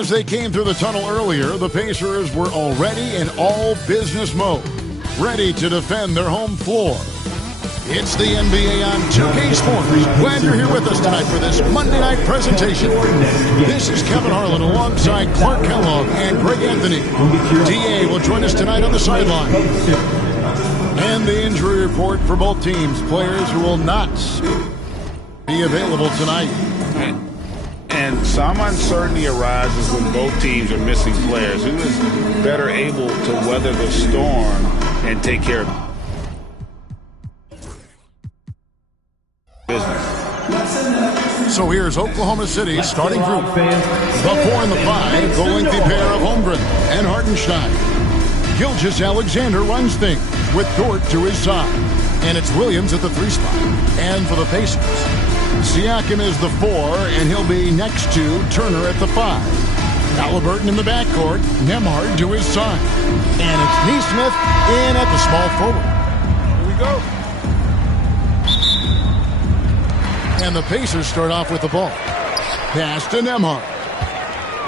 As they came through the tunnel earlier, the Pacers were already in all business mode, ready to defend their home floor. It's the NBA on 2K Sports. Glad you're here with us tonight for this Monday night presentation. This is Kevin Harlan alongside Clark Kellogg and Greg Anthony. DA will join us tonight on the sideline. And the injury report for both teams. Players who will not be available tonight. And some uncertainty arises when both teams are missing players. Who is better able to weather the storm and take care of business? So here's Oklahoma City starting group. The 4 and the 5, the lengthy pair of Holmgren and Hartenstein. Gilgeous-Alexander runs things with Dort to his side. And it's Williams at the 3 spot. And for the Pacers, Siakam is the 4, and he'll be next to Turner at the 5. Halliburton in the backcourt, Nembhard to his side. And it's Nesmith in at the small forward. Here we go. And the Pacers start off with the ball. Pass to Nembhard.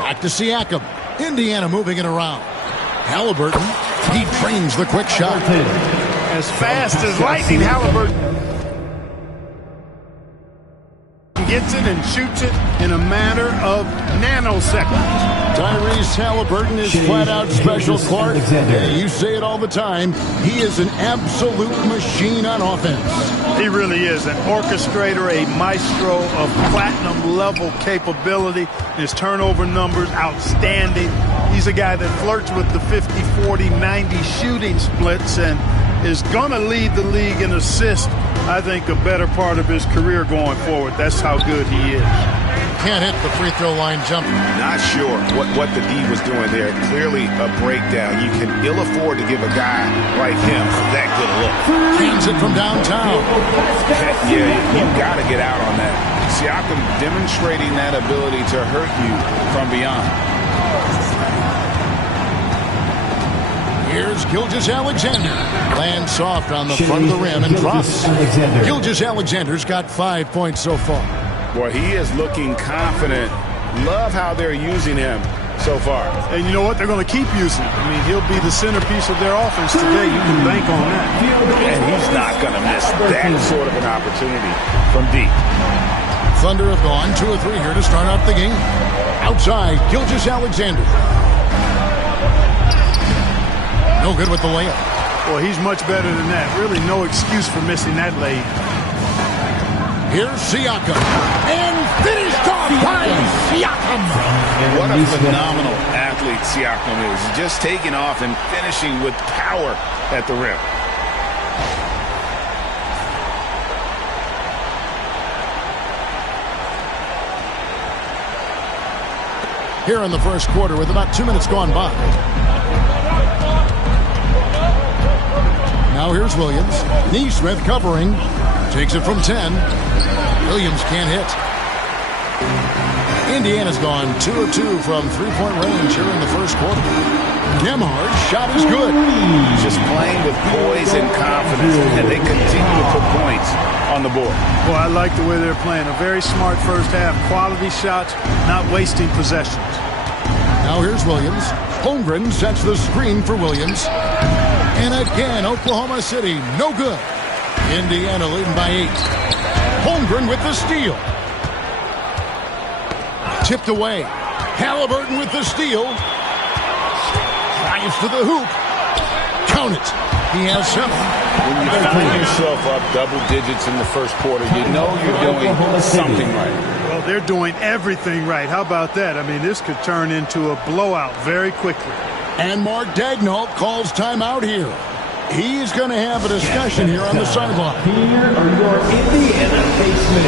Back to Siakam. Indiana moving it around. Halliburton, he trains the quick shot. As fast as lightning, Halliburton gets it and shoots it in a matter of nanoseconds. Tyrese Halliburton is flat-out special, Clark. You say it all the time. He is an absolute machine on offense. He really is an orchestrator, a maestro of platinum-level capability. His turnover numbers, outstanding. He's a guy that flirts with the 50, 40, 90 shooting splits and is going to lead the league in assists, I think, a better part of his career going forward. That's how good he is. Can't hit the free throw line jumper. Not sure what the D was doing there. Clearly a breakdown. You can ill afford to give a guy like him that good look. Hands it from downtown. Yeah, you got to get out on that. Siakam demonstrating that ability to hurt you from beyond. Here's Gilgeous-Alexander. Lands soft on the front of the rim and drops. Gilgeous-Alexander's got 5 points so far. Boy, he is looking confident. Love how they're using him so far. And you know what? They're going to keep using him. I mean, he'll be the centerpiece of their offense today. You can bank on that. And he's not going to miss that sort of an opportunity from deep. Thunder have gone 2 or 3 here to start out the game. Outside, Gilgeous-Alexander. No good with the layup. Well, he's much better than that. Really no excuse for missing that lay. Here's Siakam. And finished off by Siakam. What a phenomenal athlete Siakam is. Just taking off and finishing with power at the rim. Here in the first quarter with about 2 minutes gone by. Now here's Williams. Nesmith covering. Takes it from 10. Williams can't hit. Indiana's gone 2 of 2 from three-point range here in the first quarter. Nembhard's shot is good. Just playing with poise and confidence, and they continue to put points on the board. Well, I like the way they're playing. A very smart first half. Quality shots, not wasting possessions. Now here's Williams. Holmgren sets the screen for Williams. And again, Oklahoma City, no good. Indiana leading by 8. Holmgren with the steal. Tipped away. Halliburton with the steal. Drives to the hoop. Count it. He has 7. When you find yourself up double digits in the first quarter, you know you're doing something right. Well, they're doing everything right. How about that? I mean, this could turn into a blowout very quickly. And Mark Daigneault calls timeout here. He's going to have a discussion here on the sideline. Here are your Indiana basemen.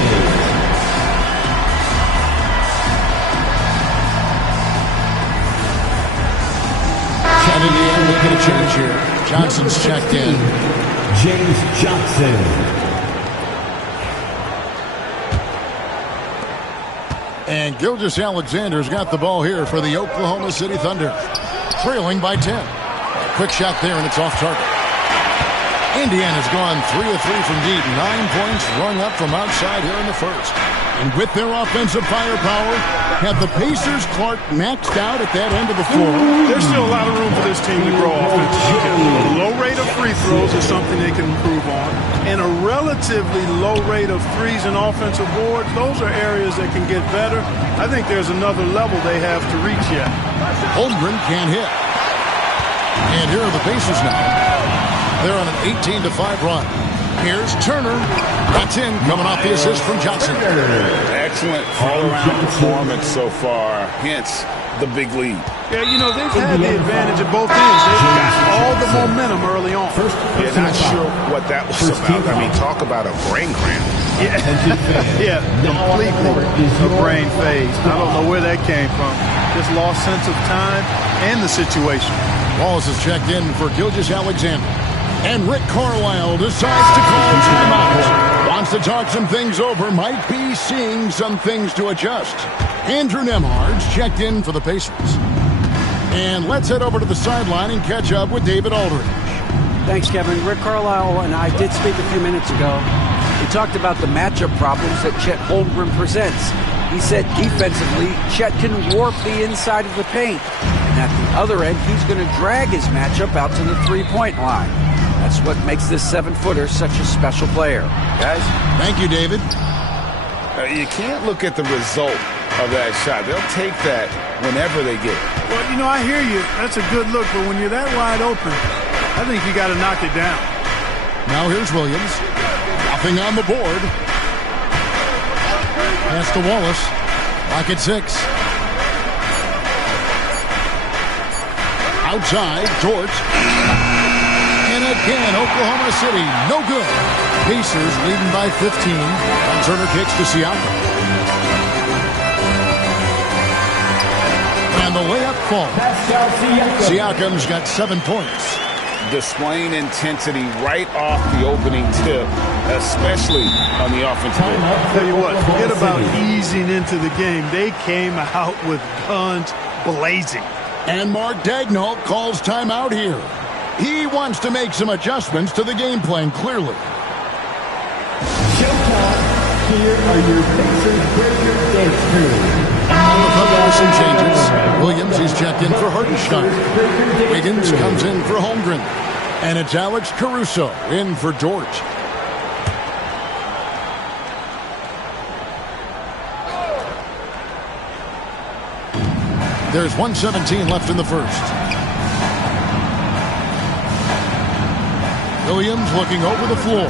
And Indiana will get a change here. Johnson's checked in. James Johnson. And Gilgeous-Alexander's got the ball here for the Oklahoma City Thunder. Trailing by 10. Quick shot there, and it's off target. Indiana's gone 3 of 3 from deep. 9 points rung up from outside here in the first. And with their offensive firepower, have the Pacers, Clark, maxed out at that end of the floor? There's still a lot of room for this team to grow offensively. A low rate of free throws is something they can improve on. And a relatively low rate of threes and offensive boards, those are areas that can get better. I think there's another level they have to reach yet. Holmgren can't hit. And here are the Pacers now. They're on an 18-5 run. Here's Turner. That's in, coming off the assist from Johnson. Excellent all-around performance so far, hence the big lead. Yeah, you know, they've had the advantage at both ends. They've got all the momentum early on. Yeah, not sure what that was about. I mean, talk about a brain cramp. Yeah, completely a brain phase. I don't know where that came from. Just lost sense of time and the situation. Wallace is checked in for Gilgeous-Alexander. And Rick Carlisle decides to call timeout. Wants to talk some things over. Might be seeing some things to adjust. Andrew Nembhard's checked in for the Pacers. And let's head over to the sideline and catch up with David Aldridge. Thanks, Kevin. Rick Carlisle and I did speak a few minutes ago. We talked about the matchup problems that Chet Holmgren presents. He said defensively, Chet can warp the inside of the paint. And at the other end, he's going to drag his matchup out to the three-point line. That's what makes this 7-footer such a special player. Guys? Thank you, David. You can't look at the result of that shot. They'll take that whenever they get it. Well, you know, I hear you. That's a good look, but when you're that wide open, I think you got to knock it down. Now here's Williams. Nothing on the board. Pass to Wallace. Lock at 6. Outside, George. And again, Oklahoma City, no good. Pacers leading by 15. And Turner kicks to Siakam. And the layup falls. Siakam's got 7 points. Displaying intensity right off the opening tip, especially on the offensive end. I'll tell you what, forget about easing into the game. They came out with guns blazing. And Mark Daigneault calls timeout here. He wants to make some adjustments to the game plan, clearly. Showtime. Here are your Pacers breaker dance crew. Some changes. Williams, he's checked in for Hartenstein. Wiggins comes in for Holmgren. And it's Alex Caruso in for George. There's 1:17 left in the first. Williams looking over the floor.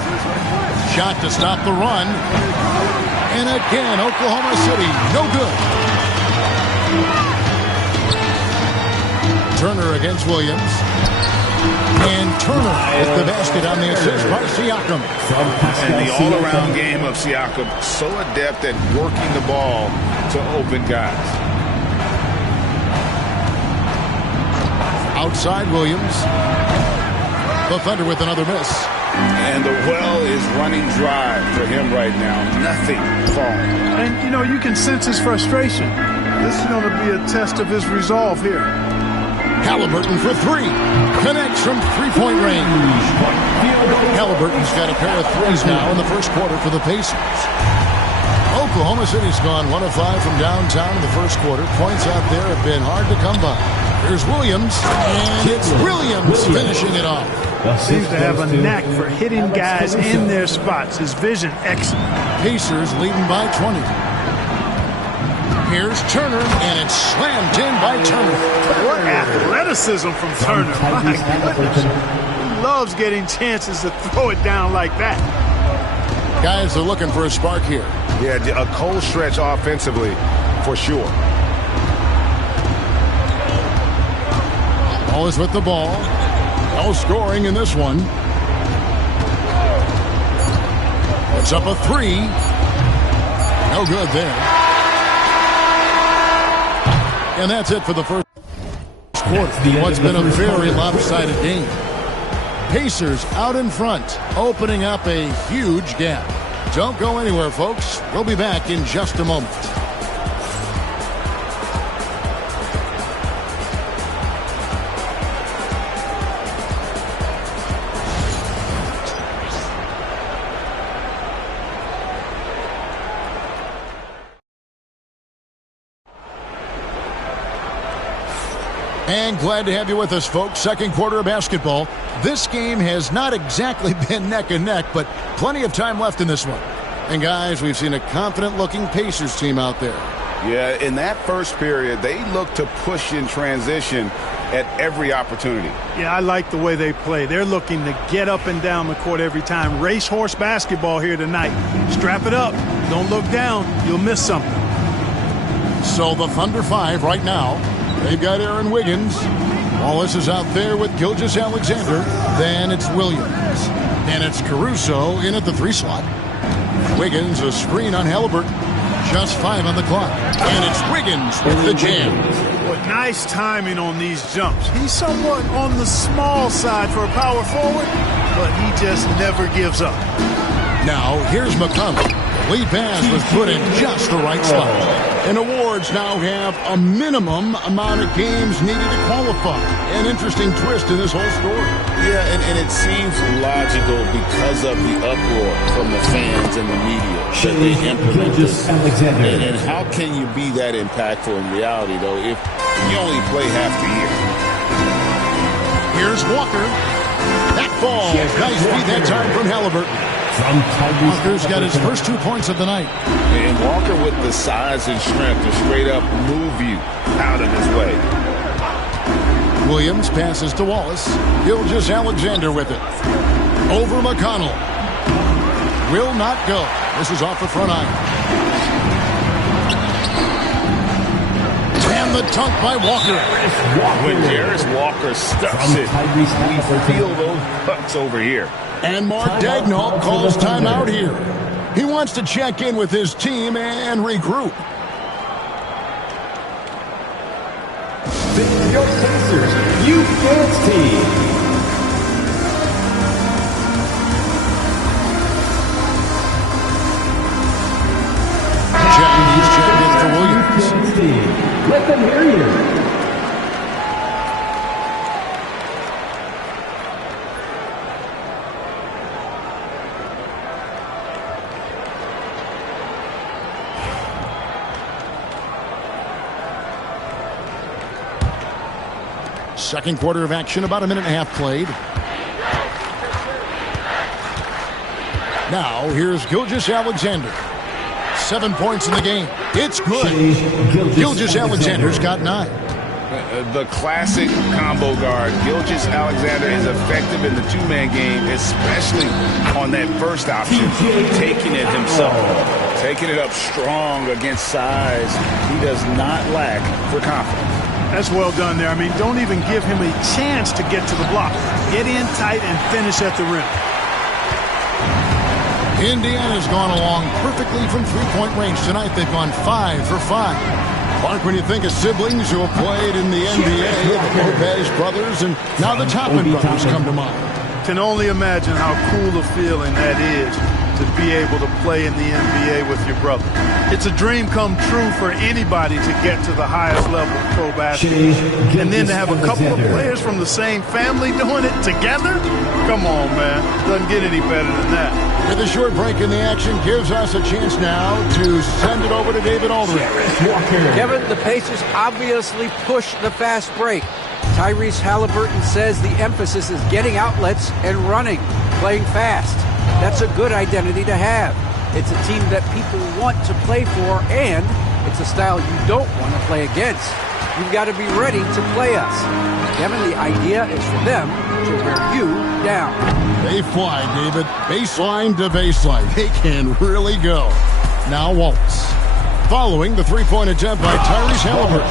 Shot to stop the run. And again, Oklahoma City, no good. Turner against Williams. And Turner with the basket on the assist by Siakam. And the all-around game of Siakam, so adept at working the ball to open guys. Outside Williams. The Thunder with another miss. And the well is running dry for him right now. Nothing falling. And, you know, you can sense his frustration. This is going to be a test of his resolve here. Halliburton for 3. Connects from three-point range. Halliburton's got a pair of threes now in the first quarter for the Pacers. Oklahoma City's gone 1 of 5 from downtown in the first quarter. Points out there have been hard to come by. Here's Williams, and it's Williams finishing it off. Seems to have a knack for hitting guys in their spots. His vision excellent. Pacers leading by 20. Here's Turner, and it's slammed in by Turner. What athleticism from Turner. My goodness. He loves getting chances to throw it down like that. Guys are looking for a spark here. Yeah, a cold stretch offensively, for sure. Wallace with the ball. No scoring in this one. Puts up a 3. No good there. And that's it for the first quarter. What's been a very lopsided game. Pacers out in front, opening up a huge gap. Don't go anywhere, folks. We'll be back in just a moment. And glad to have you with us, folks. Second quarter of basketball. This game has not exactly been neck and neck, but plenty of time left in this one. And guys, we've seen a confident-looking Pacers team out there. Yeah, in that first period, they looked to push in transition at every opportunity. Yeah, I like the way they play. They're looking to get up and down the court every time. Racehorse basketball here tonight. Strap it up. Don't look down. You'll miss something. So the Thunder 5 right now. They've got Aaron Wiggins. Wallace is out there with Gilgeous-Alexander. Then it's Williams. And it's Caruso in at the 3 slot. Wiggins, a screen on Halliburton. Just 5 on the clock. And it's Wiggins with the jam. Well, nice timing on these jumps. He's somewhat on the small side for a power forward, but he just never gives up. Now, here's McConnell. Lead pass was put in just the right spot. And awards now have a minimum amount of games needed to qualify. An interesting twist in this whole story. Yeah, and it seems logical because of the uproar from the fans and the media that they implement this. And how can you be that impactful in reality, though, if you only play half the year? Here's Walker. That falls. Nice feed that time from Halliburton. Walker's got his first 2 points of the night. And Walker with the size and strength to straight up move you out of his way. Williams passes to Wallace. Gilgeous-Alexander with it. Over McConnell. Will not go. This is off the front iron. And the dunk by Walker. When Jarris Walker stuffs it, we feel those bucks over here. And Mark Daigneault calls timeout here. He wants to check in with his team and regroup. Your Pacers Youth Dance Team. He's checked in for Williams. Let them hear you. Second quarter of action, about a minute and a half played. Now, here's Gilgeous-Alexander. 7 points in the game. It's good. Gilgeous-Alexander's got 9. The classic combo guard. Gilgeous-Alexander is effective in the two-man game, especially on that first option, taking it himself, taking it up strong against size. He does not lack for confidence. That's well done there. I mean, don't even give him a chance to get to the block. Get in tight and finish at the rim. Indiana's gone along perfectly from three-point range tonight. They've gone 5 for 5. Mark, when you think of siblings who have played in the NBA, the Lopez brothers and now the Toppin brothers come to mind. Can only imagine how cool a feeling that is to be able to play in the NBA with your brother. It's a dream come true for anybody to get to the highest level of pro basketball. And then to have a couple of players from the same family doing it together? Come on, man. Doesn't get any better than that. With a short break in the action gives us a chance now to send it over to David Aldridge. Kevin, the Pacers obviously push the fast break. Tyrese Halliburton says the emphasis is getting outlets and running, playing fast. That's a good identity to have. It's a team that people want to play for, and it's a style you don't want to play against. You've got to be ready to play us. Kevin, the idea is for them to wear you down. They fly, David. Baseline to baseline. They can really go. Now Wallace. Following the three-point attempt by Tyrese Halliburton.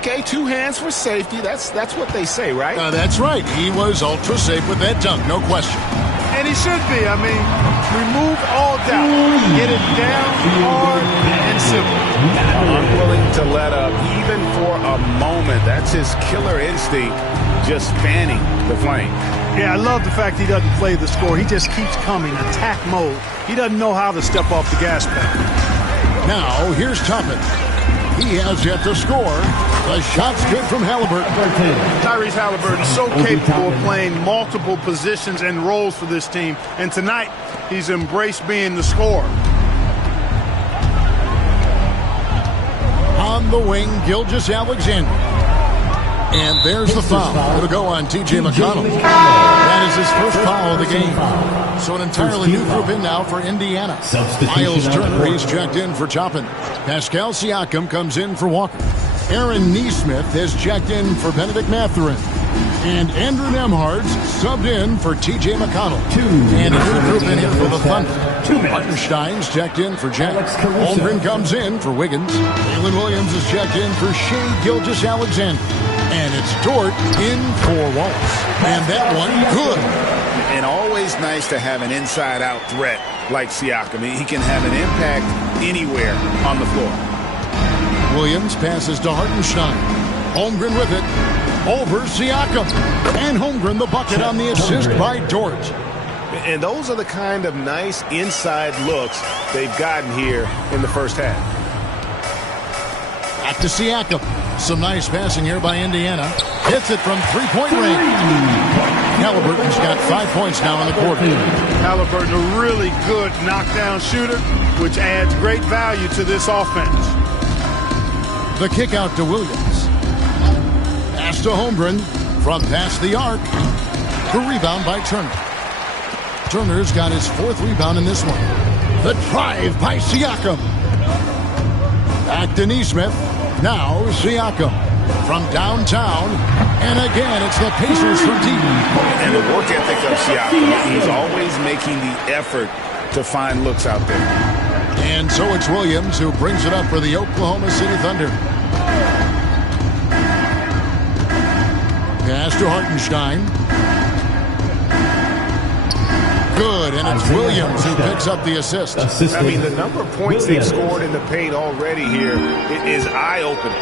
Okay, 2 hands for safety. That's what they say, right? That's right. He was ultra safe with that dunk, no question. And he should be. I mean, remove all doubt. Get it down hard and simple. Unwilling to let up even for a moment. That's his killer instinct, just fanning the flame. Yeah, I love the fact he doesn't play the score. He just keeps coming, attack mode. He doesn't know how to step off the gas pedal. Now, here's Toppin. He has yet to score. The shot's good from Halliburton. Tyrese Halliburton is so capable of playing multiple positions and roles for this team. And tonight, he's embraced being the scorer. On the wing, Gilgeous-Alexander. And there's the foul. It'll go on T.J. McConnell. That is his first foul of the game. So an entirely new group in now for Indiana. Miles Turner, he's checked in for Toppin. Pascal Siakam comes in for Walker. Aaron Nesmith has checked in for Benedict Mathurin. And Andrew Nembhard's subbed in for T.J. McConnell. And a new group in here for the Thunder. Hartenstein's checked in for Jack. Holmgren comes in for Wiggins. Jalen Williams is checked in for Shai Gilgeous-Alexander. And it's Dort in for Wallace. And that one, good. And always nice to have an inside-out threat like Siakam. He can have an impact anywhere on the floor. Williams passes to Hartenstein. Holmgren with it. Over Siakam. And Holmgren the bucket on the assist by Dort. And those are the kind of nice inside looks they've gotten here in the first half. Back to Siakam. Some nice passing here by Indiana. Hits it from three-point range. Halliburton's got 5 points now in the quarter. Halliburton, a really good knockdown shooter, which adds great value to this offense. The kick out to Williams. Pass to Holmgren from past the arc. The rebound by Turner. Turner's got his fourth rebound in this one. The drive by Siakam. Back to Nesmith. Now Siakam from downtown. And again, it's the Pacers from deep. And the work ethic of Siakam. He's always making the effort to find looks out there. And so it's Williams who brings it up for the Oklahoma City Thunder. Pass to Hartenstein. Good, and it's Williams who picks up the assist. I mean, the number of points they've scored in the paint already here is eye-opening.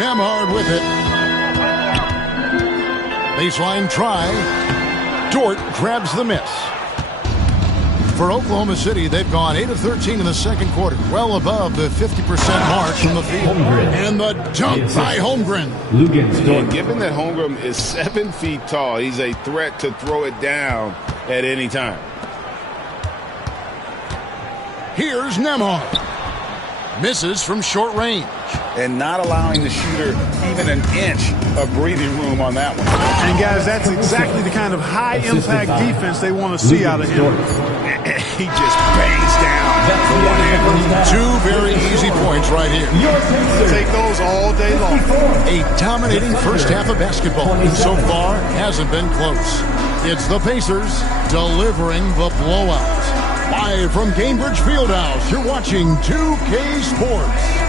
Nembhard with it. Baseline try. Dort grabs the miss. For Oklahoma City, they've gone 8 of 13 in the second quarter, well above the 50% mark from the field. And the dunk by Holmgren. And given that Holmgren is 7 feet tall, he's a threat to throw it down at any time. Here's Nembhard. Misses from short range. And not allowing the shooter even an inch of breathing room on that one. And guys, that's exactly the kind of high-impact defense they want to see out of him. He just bangs down. Two very easy points right here. Take those all day long. A dominating first half of basketball, and so far hasn't been close. It's the Pacers delivering the blowout. Live from Cambridge Fieldhouse, you're watching 2K Sports.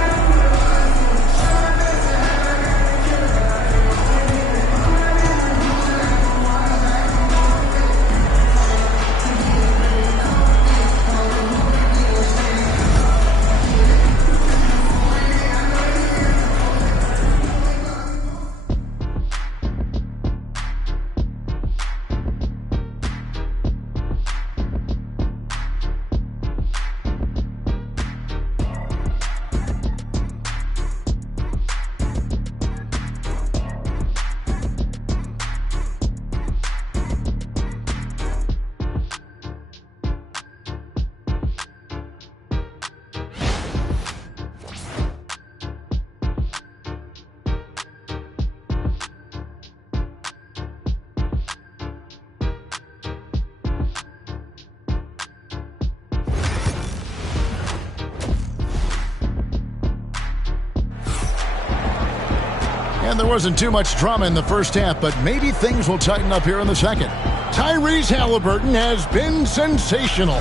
And there wasn't too much drama in the first half, but maybe things will tighten up here in the second. Tyrese Halliburton has been sensational.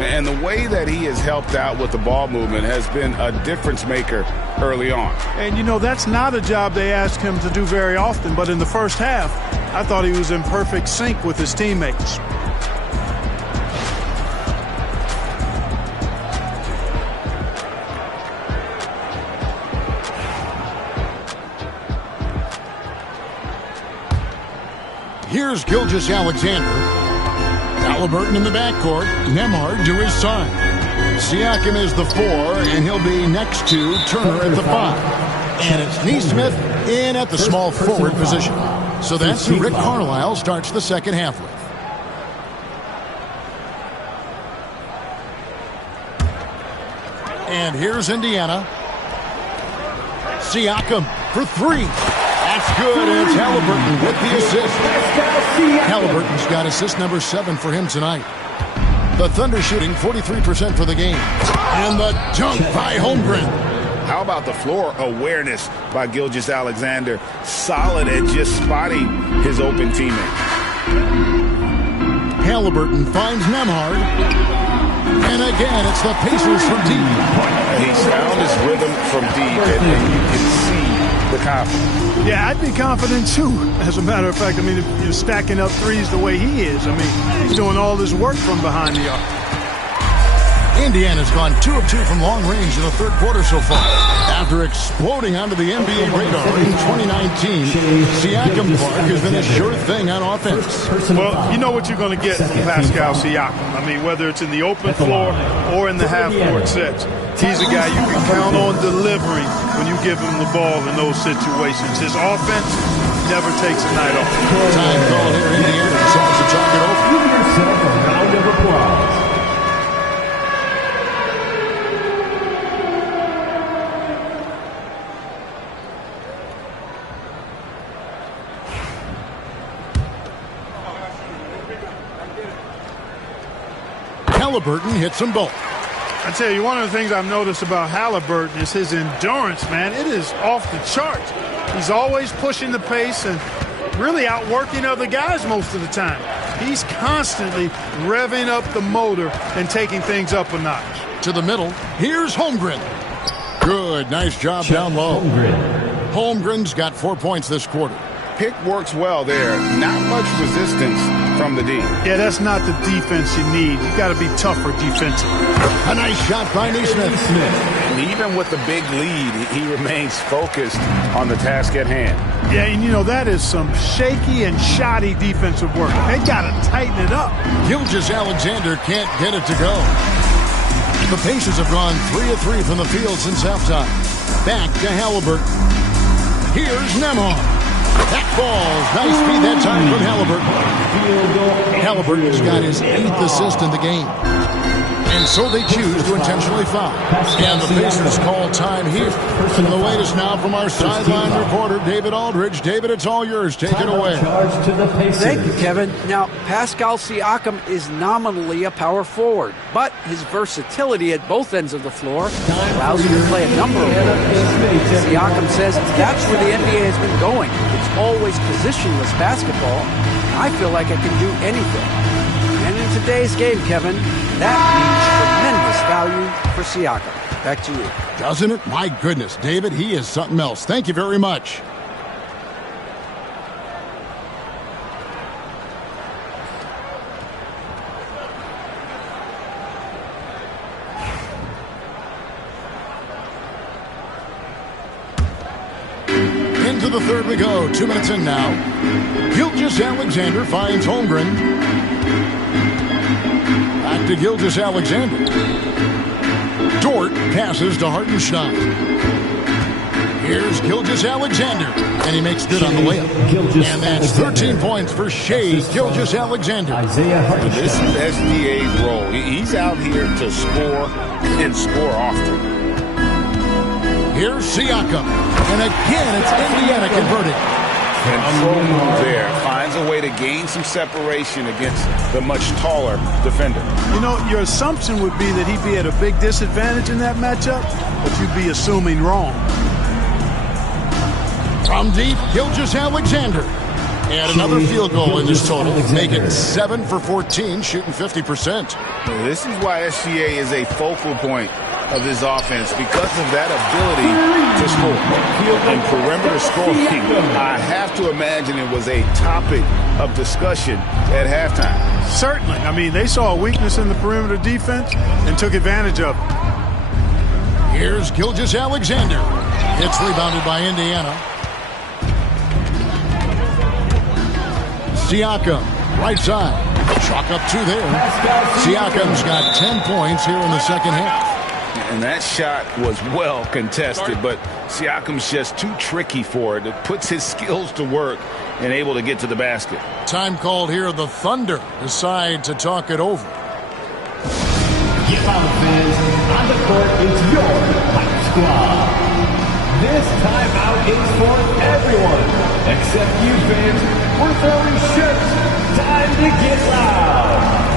And the way that he has helped out with the ball movement has been a difference maker early on. And, you know, that's not a job they ask him to do very often, but in the first half, I thought he was in perfect sync with his teammates. Here's Gilgeous-Alexander. Halliburton in the backcourt. Nembhard to his side. Siakam is the 4, and he'll be next to Turner at the 5. And it's Nesmith in at the small forward position. So that's who Rick Carlisle starts the second half with. And here's Indiana. Siakam for three. That's good. And it's Halliburton with the assist. Halliburton's got assist number 7 for him tonight. The Thunder shooting 43% for the game. And the dunk by Holmgren. How about the floor awareness by Gilgeous-Alexander? Solid at just spotting his open teammate. Halliburton finds Nembhard. And again, it's the Pacers from deep. He found his rhythm from deep, and you can see the confidence. Yeah, I'd be confident too. As a matter of fact, I mean, if you're stacking up threes the way he is, I mean, he's doing all this work from behind the arc. Indiana's gone 2 of 2 from long range in the third quarter so far. After exploding onto the NBA radar in 2019, Siakam Park has been a sure thing on offense. Well, you know what you're going to get from Pascal Siakam. I mean, whether it's in the open floor or in the half-court sets, he's a guy you can count on delivering when you give him the ball in those situations. His offense never takes a night off. Time call here. Indiana decides to talk it over. Give yourself a round of applause. Halliburton hits them both. I tell you, one of the things I've noticed about Halliburton is his endurance, man. It is off the charts. He's always pushing the pace and really outworking other guys most of the time. He's constantly revving up the motor and taking things up a notch. To the middle, here's Holmgren. Good, nice job down low. Holmgren's got 4 points this quarter. Pick works well there. Not much resistance from the D. Yeah, that's not the defense you need. You got to be tougher defensively. A nice shot by Naismith. And even with the big lead, he remains focused on the task at hand. Yeah, and you know, that is some shaky and shoddy defensive work. They got to tighten it up. Gilgeous-Alexander can't get it to go. The Pacers have gone 3 of 3 from the field since halftime. Back to Halliburton. Here's Nembhard. That falls. Nice feed that time from Halliburton. Halliburton's got his 8th assist in the game. And so they choose to intentionally foul. And the Pacers call time here. And the latest now from our sideline reporter, David Aldridge. David, it's all yours. Take it away. Thank you, Kevin. Now, Pascal Siakam is nominally a power forward, but his versatility at both ends of the floor allows him to play a number of roles. Siakam says that's where the NBA has been going. It's always positionless basketball. I feel like I can do anything. And in today's game, Kevin, that means tremendous value for Siakam. Back to you. Doesn't it? My goodness, David, he is something else. Thank you very much. Into the third we go. 2 minutes in now. Gilgeous-Alexander finds Holmgren. Back to Gilgeous-Alexander. Dort passes to Hartenstein. Here's Gilgeous-Alexander, and he makes good on the layup. And that's 13 points for Shai Gilgeous-Alexander. This is SGA's role. He's out here to score and score often. Here's Siakam, and again it's Indiana converting. And throw move there. Finds a way to gain some separation against the much taller defender. You know, your assumption would be that he'd be at a big disadvantage in that matchup, but you'd be assuming wrong. From deep, Gilgeous-Alexander. And another field goal in this total. Make it 7 for 14, shooting 50%. This is why SGA is a focal point of his offense, because of that ability to score. And perimeter scoring, I have to imagine it was a topic of discussion at halftime. Certainly. I mean, they saw a weakness in the perimeter defense and took advantage of it. Here's Gilgeous-Alexander. It's rebounded by Indiana. Siakam, right side. Chalk up 2 there. Siakam's got 10 points here in the second half. And that shot was well contested, but Siakam's just too tricky for it. It puts his skills to work and able to get to the basket. Time called here. The Thunder decide to talk it over. Get on, fans. On the court, it's your Hype Squad. This timeout is for everyone, except you fans. We're throwing shirts. Time to get loud.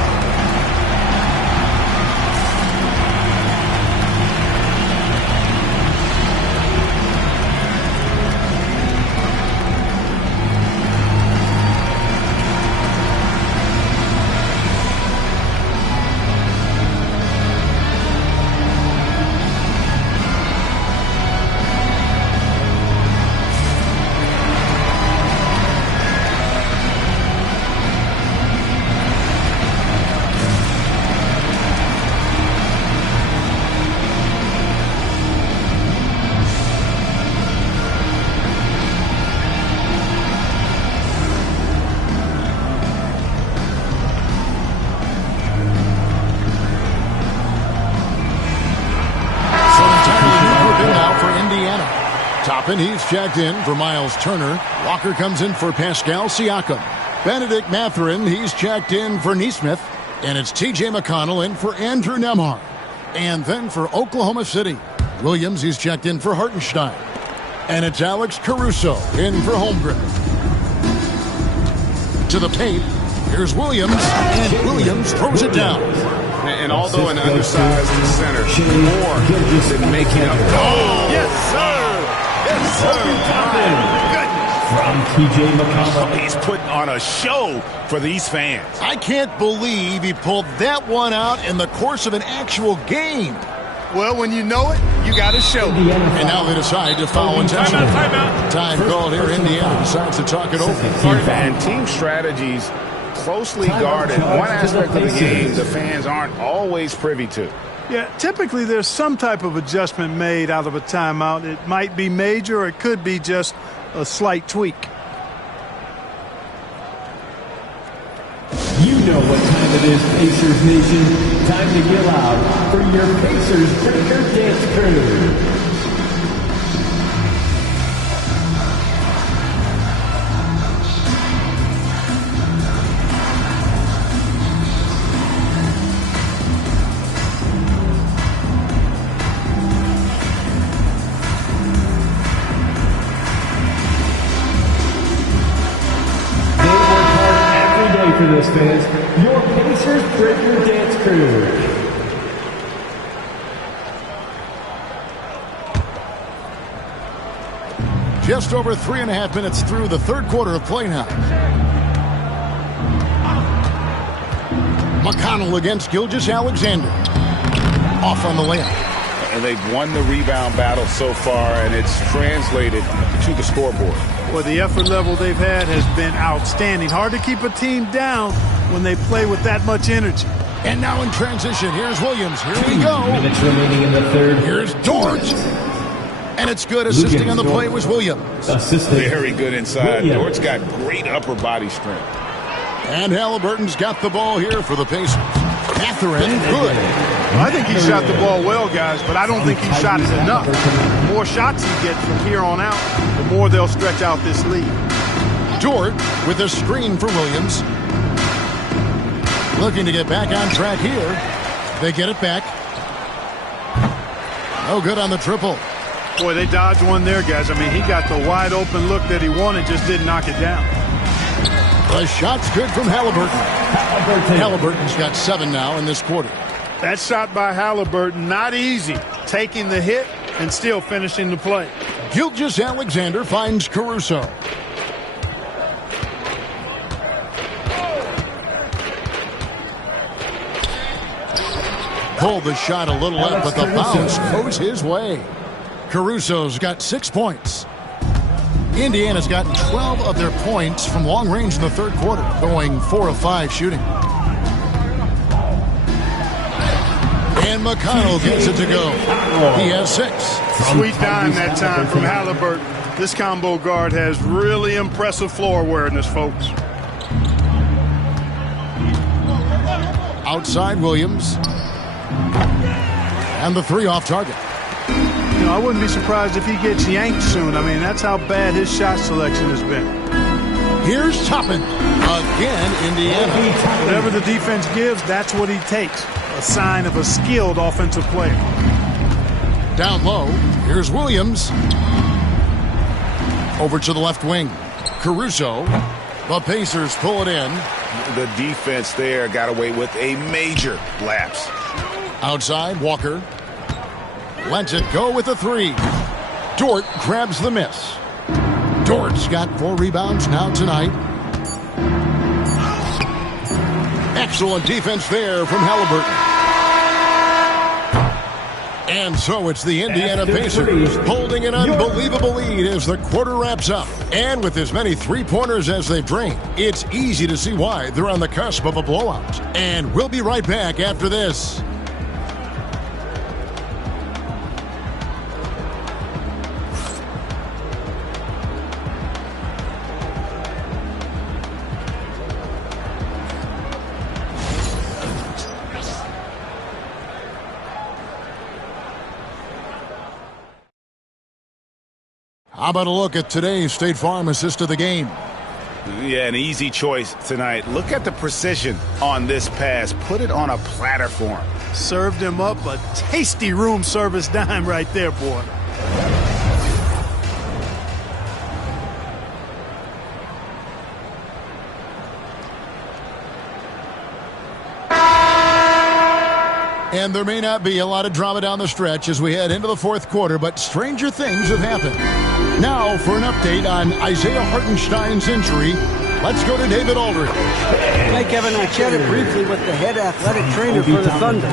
Toppin, he's checked in for Miles Turner. Walker comes in for Pascal Siakam. Benedict Mathurin, he's checked in for Nesmith. And it's T.J. McConnell in for Andrew Nembhard. And then for Oklahoma City, Williams, he's checked in for Hartenstein. And it's Alex Caruso in for Holmgren. To the paint, here's Williams, and Williams throws it down. And although an undersized center, more than making up. Oh, yes, sir. Yes, sir. From T.J. McConnell. He's putting on a show for these fans. I can't believe he pulled that one out in the course of an actual game. Well, when you know it, you got to show. And now they decide to foul intentionally. Time called here. Indiana decides to talk it over. And team strategies closely guarded. One aspect of the game the fans aren't always privy to. Yeah, typically there's some type of adjustment made out of a timeout. It might be major or it could be just a slight tweak. You know what time it is, Pacers Nation. Time to get loud for your Pacers Breaker Dance Crew. For this, fans, your Pacers Breaker Dance Crew. Just over 3.5 minutes through the third quarter of play now. McConnell against Gilgeous-Alexander. Off on the layup. And they've won the rebound battle so far, and it's translated to the scoreboard. Well, the effort level they've had has been outstanding. Hard to keep a team down when they play with that much energy. And now in transition, here's Williams. Here we go. 2 minutes remaining in the third. Here's Dort. And it's good. Assisting on the play was Williams. Very good inside. Dort's got great upper body strength. And Halliburton's got the ball here for the Pacers. Mathurin, good. I think he shot the ball well, guys, but I don't think he shot it enough. The more shots he gets from here on out, the more they'll stretch out this lead. Dort with a screen for Williams. Looking to get back on track here. They get it back. No good on the triple. Boy, they dodged one there, guys. I mean, he got the wide open look that he wanted, just didn't knock it down. The shot's good from Halliburton. Halliburton's got 7 now in this quarter. That shot by Halliburton, not easy. Taking the hit and still finishing the play. Gilgeous-Alexander finds Caruso. Pulled the shot a little left, but the bounce goes his way. Caruso's got 6 points. Indiana's gotten 12 of their points from long range in the third quarter, going 4 of 5 shooting. And McConnell gets it to go. He has 6. Sweet dime that time from Halliburton. This combo guard has really impressive floor awareness, folks. Outside Williams. And the 3 off target. You know, I wouldn't be surprised if he gets yanked soon. I mean, that's how bad his shot selection has been. Here's Toppin. Again, Indiana. Whatever the defense gives, that's what he takes. A sign of a skilled offensive player. Down low, here's Williams. Over to the left wing. Caruso. The Pacers pull it in. The defense there got away with a major lapse. Outside, Walker. Lets it go with a three. Dort grabs the miss. Dort's got 4 rebounds now tonight. Excellent defense there from Halliburton. And so it's the Indiana Pacers holding an unbelievable lead as the quarter wraps up. And with as many three-pointers as they've drained, it's easy to see why they're on the cusp of a blowout. And we'll be right back after this. How about a look at today's State Farm assist of the game? Yeah, an easy choice tonight. Look at the precision on this pass. Put it on a platter for him. Served him up a tasty room service dime right there, boy. And there may not be a lot of drama down the stretch as we head into the fourth quarter, but stranger things have happened. Now for an update on Isaiah Hartenstein's injury, let's go to David Aldridge. Hey, Kevin, I chatted briefly with the head athletic trainer for the Thunder.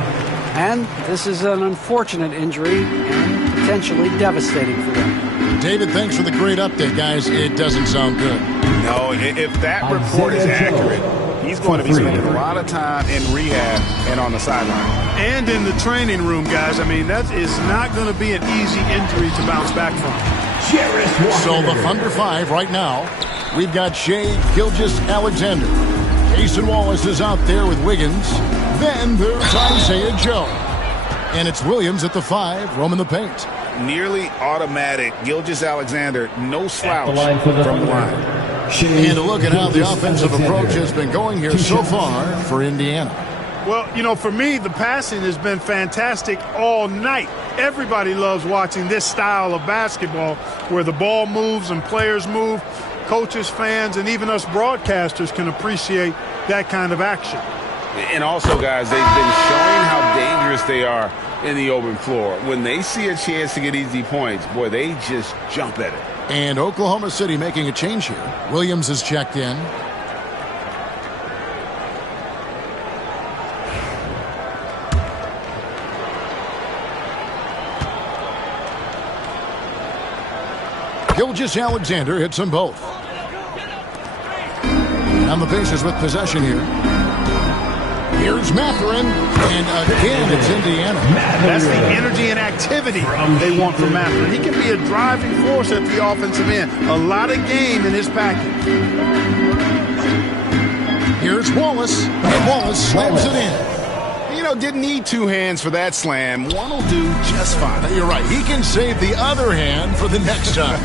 And this is an unfortunate injury and potentially devastating for them. David, thanks for the great update, guys. It doesn't sound good. No, if that report is accurate, he's going to be spending a lot of time in rehab and on the sideline. And in the training room, guys. I mean, that is not going to be an easy injury to bounce back from. So the Thunder 5 right now. We've got Shai Gilgeous-Alexander. Jason Wallace is out there with Wiggins. Then there's Isaiah Joe. And it's Williams at the 5, roaming the paint. Nearly automatic. Gilgeous-Alexander, no slouch from the line. And a look at how the offensive approach has been going here so far for Indiana. Well, you know, for me, the passing has been fantastic all night. Everybody loves watching this style of basketball where the ball moves and players move. Coaches, fans, and even us broadcasters can appreciate that kind of action. And also, guys, they've been showing how dangerous they are in the open floor. When they see a chance to get easy points, boy, they just jump at it. And Oklahoma City making a change here. Williams is checked in. Gilgeous-Alexander hits them both. And the Pacers with possession here. Here's Mathurin, and again it's Indiana. That's the energy and activity they want from Mathurin. He can be a driving force at the offensive end. A lot of game in his package. Here's Wallace, and Wallace slams it in. You know, didn't need 2 hands for that slam. One will do just fine. You're right. He can save the other hand for the next time.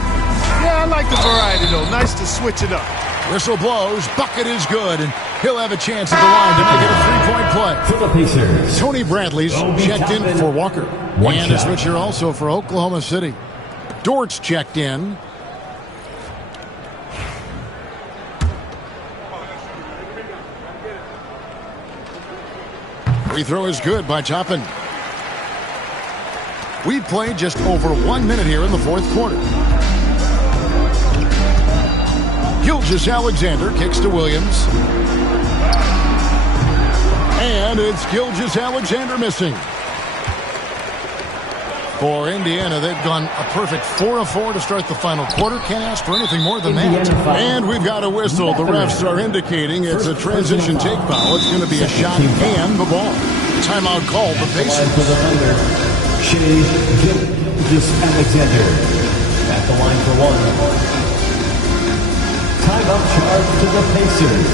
Yeah, I like the variety, though. Nice to switch it up. Whistle blows. Bucket is good, and he'll have a chance at the line to make it a 3-point play. For the Pacers, Tony Bradley's checked in for Walker. And a switch here also for Oklahoma City. Dort's checked in. Free throw is good by Toppin. We've played just over 1 minute here in the fourth quarter. Gilgeous-Alexander kicks to Williams. And it's Gilgeous-Alexander missing. For Indiana, they've gone a perfect 4 of 4 to start the final quarter. Can't ask for anything more than that. And we've got a whistle. The refs are indicating it's a transition take foul. It's going to be a shot and the ball. Timeout called the Pacers. For the Thunder, Shai Gilgeous-Alexander at the line for 1. Timeout charge to the Pacers.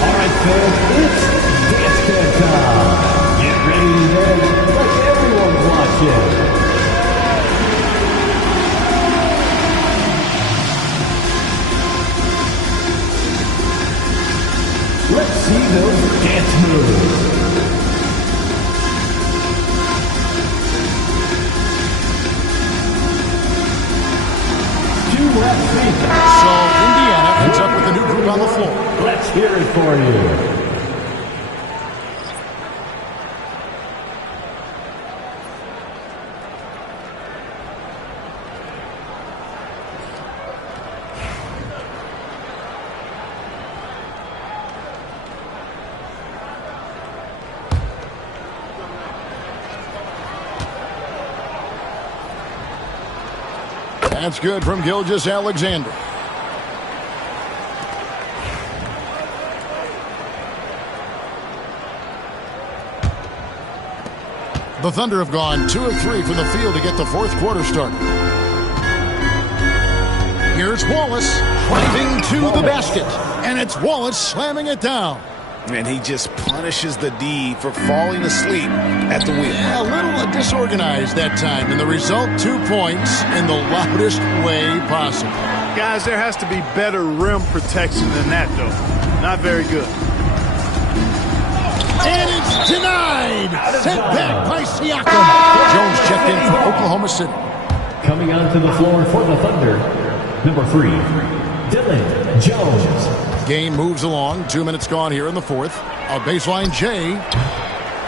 All right, fans, it's dance band time. Get ready there. Let everyone watch it. Let's see those dance moves. So Indiana ends up with a new group on the floor. Let's hear it for you. That's good from Gilgeous-Alexander. The Thunder have gone 2 of 3 from the field to get the fourth quarter started. Here's Wallace driving to the basket, and it's Wallace slamming it down. And he just punishes the D for falling asleep at the wheel. Yeah, a little disorganized that time, and the result 2 points in the loudest way possible. Guys, there has to be better rim protection than that, though. Not very good. And it's denied. Sent back by Siakam. Jones checked in for Oklahoma City. Coming onto the floor for the Thunder, number 3, Dylan Jones. Game moves along. 2 minutes gone here in the fourth. A baseline J.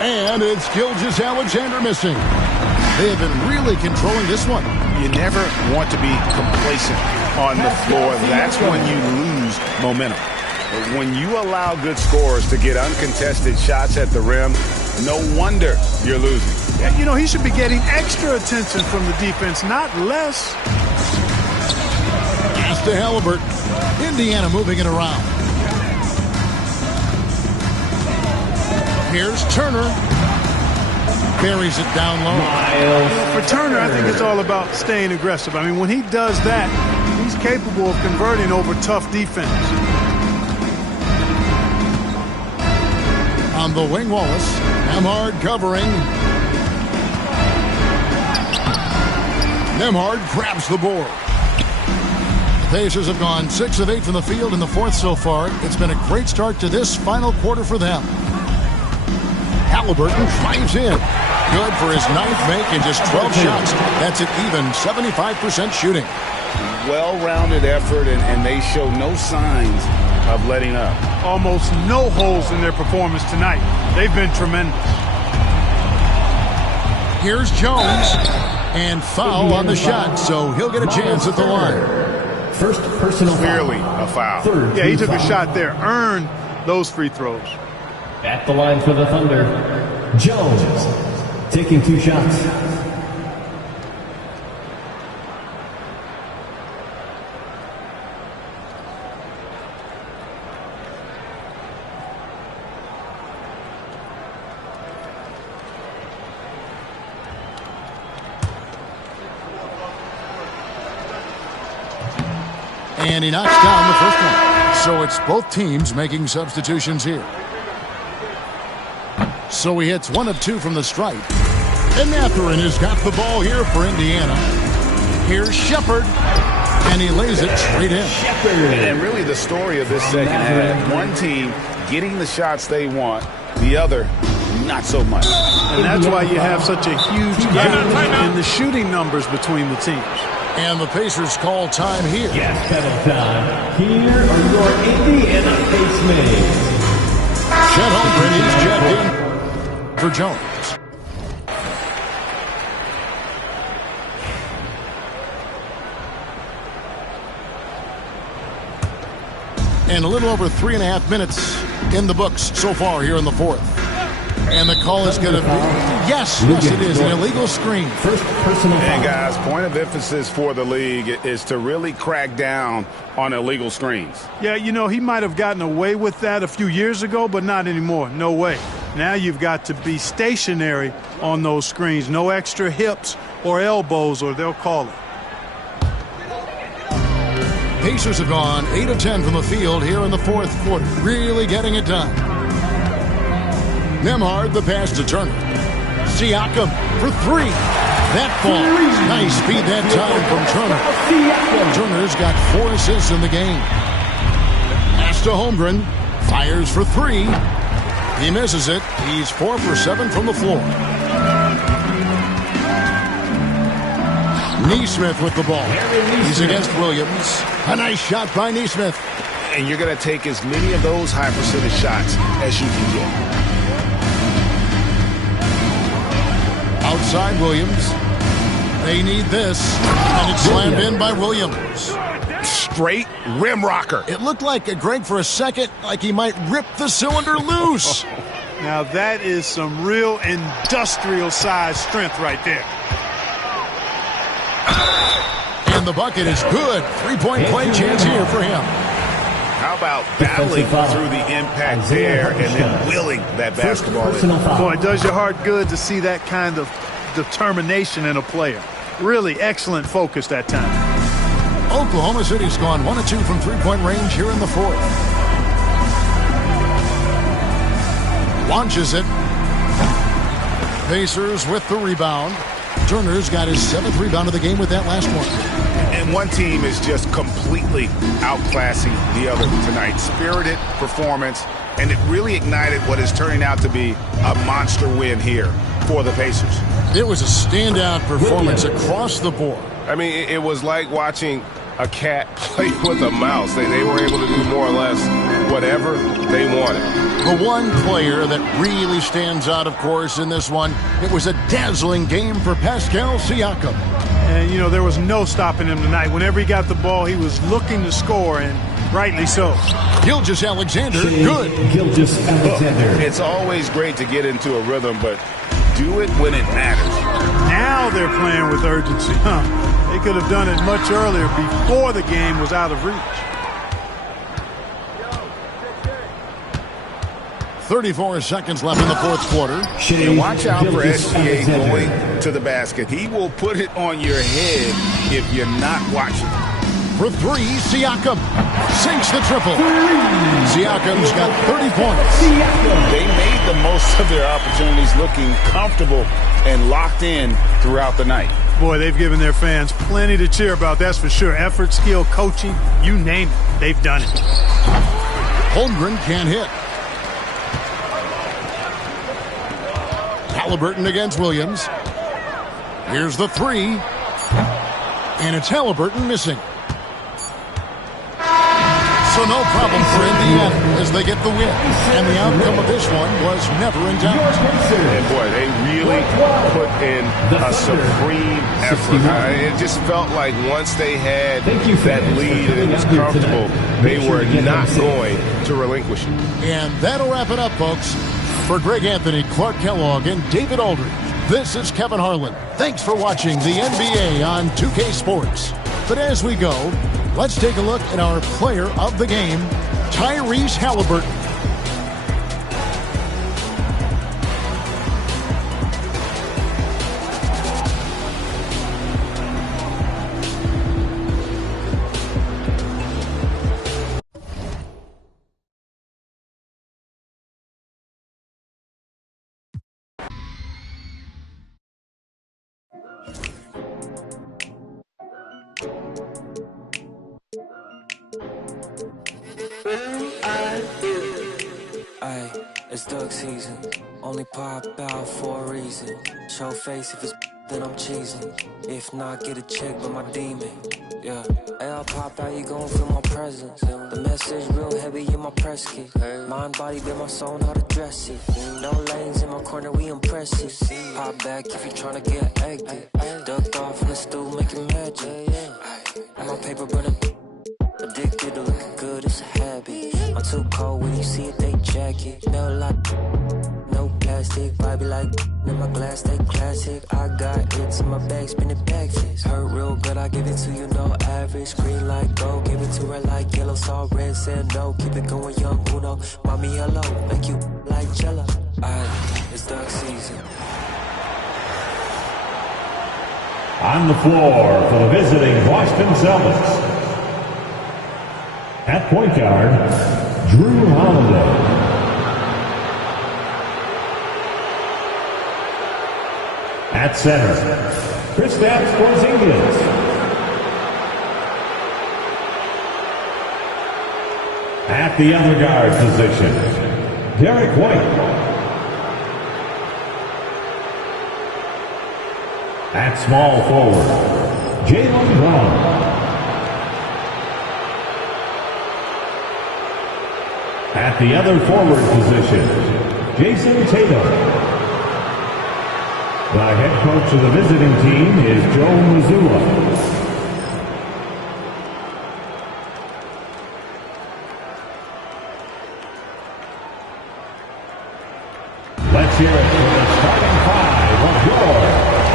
And it's Gilgeous-Alexander missing. They have been really controlling this one. You never want to be complacent on the floor. That's when you lose momentum. But when you allow good scorers to get uncontested shots at the rim, no wonder you're losing. Yeah, you know, he should be getting extra attention from the defense, not less. Pass to Halliburton. Indiana moving it around. Here's Turner. Buries it down low. For Turner, I think it's all about staying aggressive. I mean, when he does that, he's capable of converting over tough defense. On the wing, Wallace. Nembhard covering. Nembhard grabs the board. The Pacers have gone 6 of 8 from the field in the fourth so far. It's been a great start to this final quarter for them. Halliburton drives in. Good for his 9th make and just 12 shots. That's an even 75% shooting. Well-rounded effort, and they show no signs of letting up. Almost no holes in their performance tonight. They've been tremendous. Here's Jones. And foul on the shot, so he'll get a chance at the line. First personal Clearly foul. a foul. Yeah, he took a shot there. Earned those free throws. At the line for the Thunder, Jones taking 2 shots. And he knocks down the first one. So it's both teams making substitutions here. So he hits 1 of 2 from the stripe. And Mathurin has got the ball here for Indiana. Here's Shepherd. And he lays it straight in. And really the story of this second half, one team getting the shots they want, the other not so much. And that's why you have such a huge gap in the shooting numbers between the teams. And the Pacers call time here. Gas pedal time. Here are your Indiana Pacemates. Chet Holmgren is checked in for Jones. And a little over 3.5 minutes in the books so far here in the fourth. And the call is going to be, yes, it is, an illegal screen. First personal foul. And guys, point of emphasis for the league is to really crack down on illegal screens. Yeah, you know, he might have gotten away with that a few years ago, but not anymore. No way. Now you've got to be stationary on those screens. No extra hips or elbows, or they'll call it. Pacers have gone 8 of 10 from the field here in the fourth quarter. Really getting it done. Nembhard, the pass to Turner. Siakam for 3. That falls. Nice speed that time from Turner. Turner's got 4 assists in the game. Pass to Holmgren. Fires for 3. He misses it. He's 4 for 7 from the floor. Neesmith with the ball. He's against Williams. A nice shot by Neesmith. And you're going to take as many of those high percentage shots as you can get. Outside Williams. They need this. And it's slammed in by Williams. Straight rim rocker. It looked like Greg for a second like he might rip the cylinder loose. Now that is some real industrial size strength right there. And the bucket is good. 3-point play chance here for him. How about battling through the impact there and then willing that basketball in? Boy, it does your heart good to see that kind of determination in a player. Really excellent focus that time. Oklahoma City's gone 1 of 2 from 3-point range here in the fourth. Launches it. Pacers with the rebound. Turner's got his 7th rebound of the game with that last one. And one team is just completely outclassing the other tonight. Spirited performance, and it really ignited what is turning out to be a monster win here for the Pacers. It was a standout performance across the board. I mean, it was like watching a cat play with a mouse. They were able to do more or less whatever they wanted. The one player that really stands out, of course, in this one, it was a dazzling game for Pascal Siakam. And, you know, there was no stopping him tonight. Whenever he got the ball, he was looking to score, and rightly so. Gilgeous-Alexander, good. Gilgeous-Alexander. It's always great to get into a rhythm, but do it when it matters. Now they're playing with urgency. They could have done it much earlier before the game was out of reach. 34 seconds left in the fourth quarter. And watch out for SGA going to the basket. He will put it on your head if you're not watching. For 3, Siakam sinks the triple. Siakam's got 30 points. They made the most of their opportunities, looking comfortable and locked in throughout the night. Boy, they've given their fans plenty to cheer about, that's for sure. Effort, skill, coaching, you name it, they've done it. Holmgren can't hit. Halliburton against Williams. Here's the 3. And it's Halliburton missing. So no problem for Indiana as they get the win. And the outcome of this one was never in doubt. And boy, they really put in a supreme effort. It just felt like once they had that lead and it was comfortable, they were not going to relinquish it. And that'll wrap it up, folks. For Greg Anthony, Clark Kellogg, and David Aldridge, this is Kevin Harlan. Thanks for watching the NBA on 2K Sports. But as we go, let's take a look at our player of the game, Tyrese Halliburton. Ay, it's duck season. Only pop out for a reason. Show face if it's then I'm cheesing. If not, get a check by my demon. Yeah, hey, I'll pop out, you gon' feel my presence. The message real heavy in my press kit. Mind, body, be my soul, how to dress it. No lanes in my corner, we impressive. Pop back if you tryna get active. Ducked off in the stool, making magic. And my paper burning. Addicted to looking good, it's a habit. I'm too cold when you see it, they jacket. Smell like no plastic, vibe like in my glass, they classic. I got it in my bag, spinning backflips. Hurt real good, I give it to you, no average. Green like gold, give it to her like yellow. Saw red, said no, keep it going, young Uno. Mommy, hello, make you like jello. Aye, it's duck season. On the floor for the visiting Boston Celtics. At point guard, Drew Holiday. At center, Kristaps Porzingis. At the other guard position, Derek White. At small forward, Jaylen Brown. At the other forward position, Jason Tatum. The head coach of the visiting team is Joe Mazzulla. Let's hear it for the starting five of your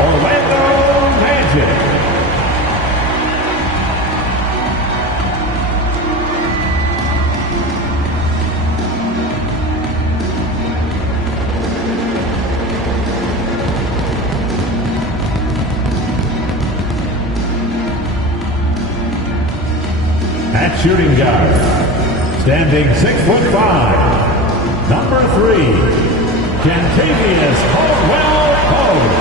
Orlando Magic. At shooting guard, standing 6'5", number 3, Kentavious Caldwell-Pope.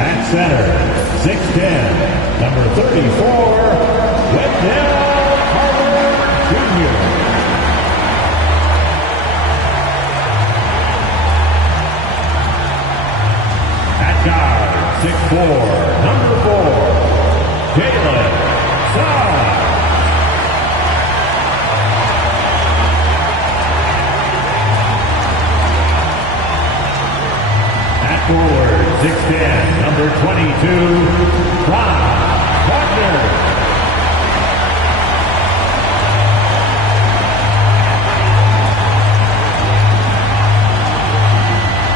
At center, 6'10", number 34, Wendell Carter Jr. At guard, 6'4", number 4, Jalen Suggs. At forward, 6'10", number 22, Franz Wagner.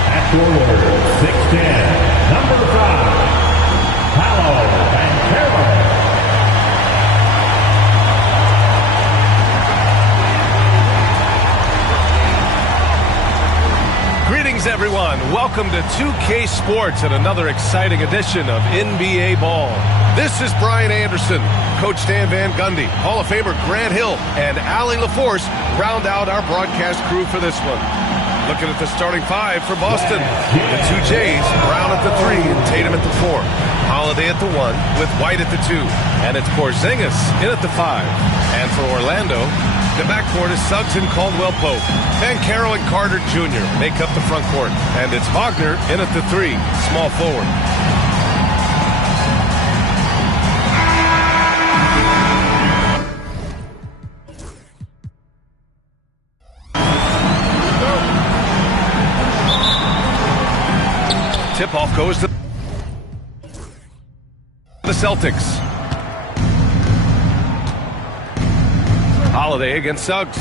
At forward, 6'10", number 5, Paolo Banchero. Greetings, everyone. Welcome to 2K Sports and another exciting edition of NBA Ball. This is Brian Anderson. Coach Stan Van Gundy, Hall of Famer Grant Hill, and Allie LaForce round out our broadcast crew for this one. Looking at the starting five for Boston. The two Jays, Brown at the 3 and Tatum at the 4. Holiday at the 1 with White at the 2. And it's Porzingis in at the 5. And for Orlando, the backcourt is Suggs and Caldwell-Pope. Banchero and Carter Jr. make up the front court. And it's Wagner in at the 3, small forward. Tip-off goes to the Celtics. Holiday against Suggs.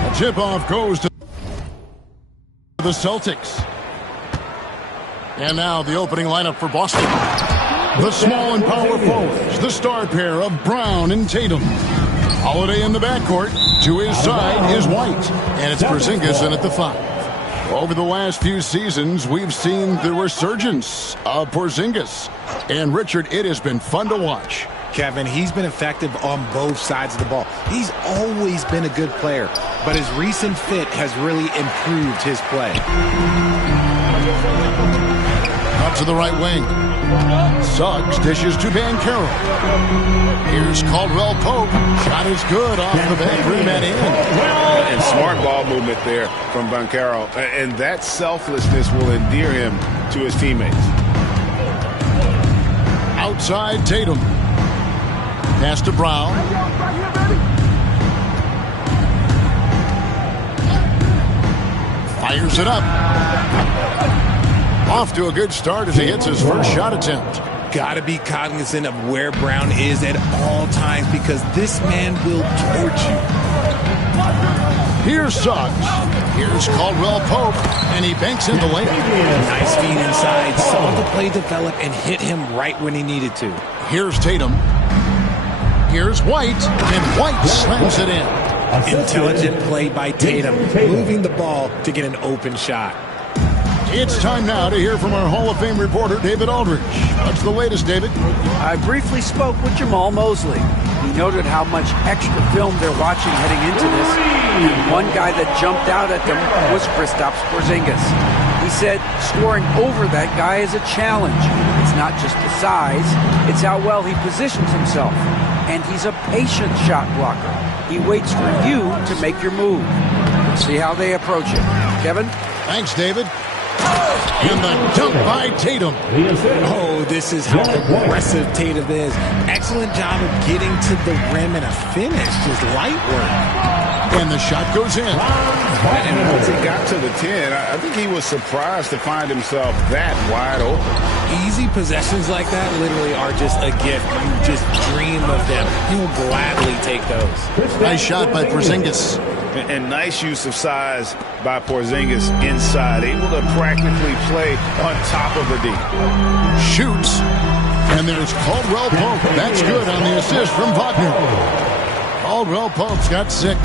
The tip-off goes to the Celtics. And now the opening lineup for Boston. The small and power forwards, the star pair of Brown and Tatum. Holiday in the backcourt. To his side is White. And it's Porzingis in at the 5. Over the last few seasons, we've seen the resurgence of Porzingis. And Richard, it has been fun to watch. Kevin, he's been effective on both sides of the ball. He's always been a good player, but his recent fit has really improved his play. Up to the right wing. Suggs dishes to Banchero. Here's Caldwell-Pope. Shot is good off the back rim and in. And smart ball movement there from Banchero. And that selflessness will endear him to his teammates. Outside Tatum. Pass to Brown. Fires it up. Off to a good start as he hits his first shot attempt. Got to be cognizant of where Brown is at all times because this man will torch you. Here's Suggs. Here's Caldwell-Pope, and he banks in the lane. Nice feed inside. Saw the play develop and hit him right when he needed to. Here's Tatum. Here's White, and White slams it in. Intelligent play by Tatum, moving the ball to get an open shot. It's time now to hear from our Hall of Fame reporter, David Aldridge. What's the latest, David? I briefly spoke with Jamal Mosley. He noted how much extra film they're watching heading into this. And one guy that jumped out at them was Kristaps Porzingis. He said scoring over that guy is a challenge. It's not just the size, it's how well he positions himself. And he's a patient shot blocker. He waits for you to make your move. See how they approach it. Kevin? Thanks, David. And the dunk by Tatum. Oh, this is how aggressive Tatum is. Excellent job of getting to the rim and a finish. Just light work. And the shot goes in. And once he got to the 10, I think he was surprised to find himself that wide open. Easy possessions like that literally are just a gift. You just dream of them. You'll gladly take those. Nice shot by Porzingis. And nice use of size by Porzingis inside, able to practically play on top of the D. Shoots. And there's Caldwell Pope. That's good on the assist from Wagner. Caldwell Pope's got 6.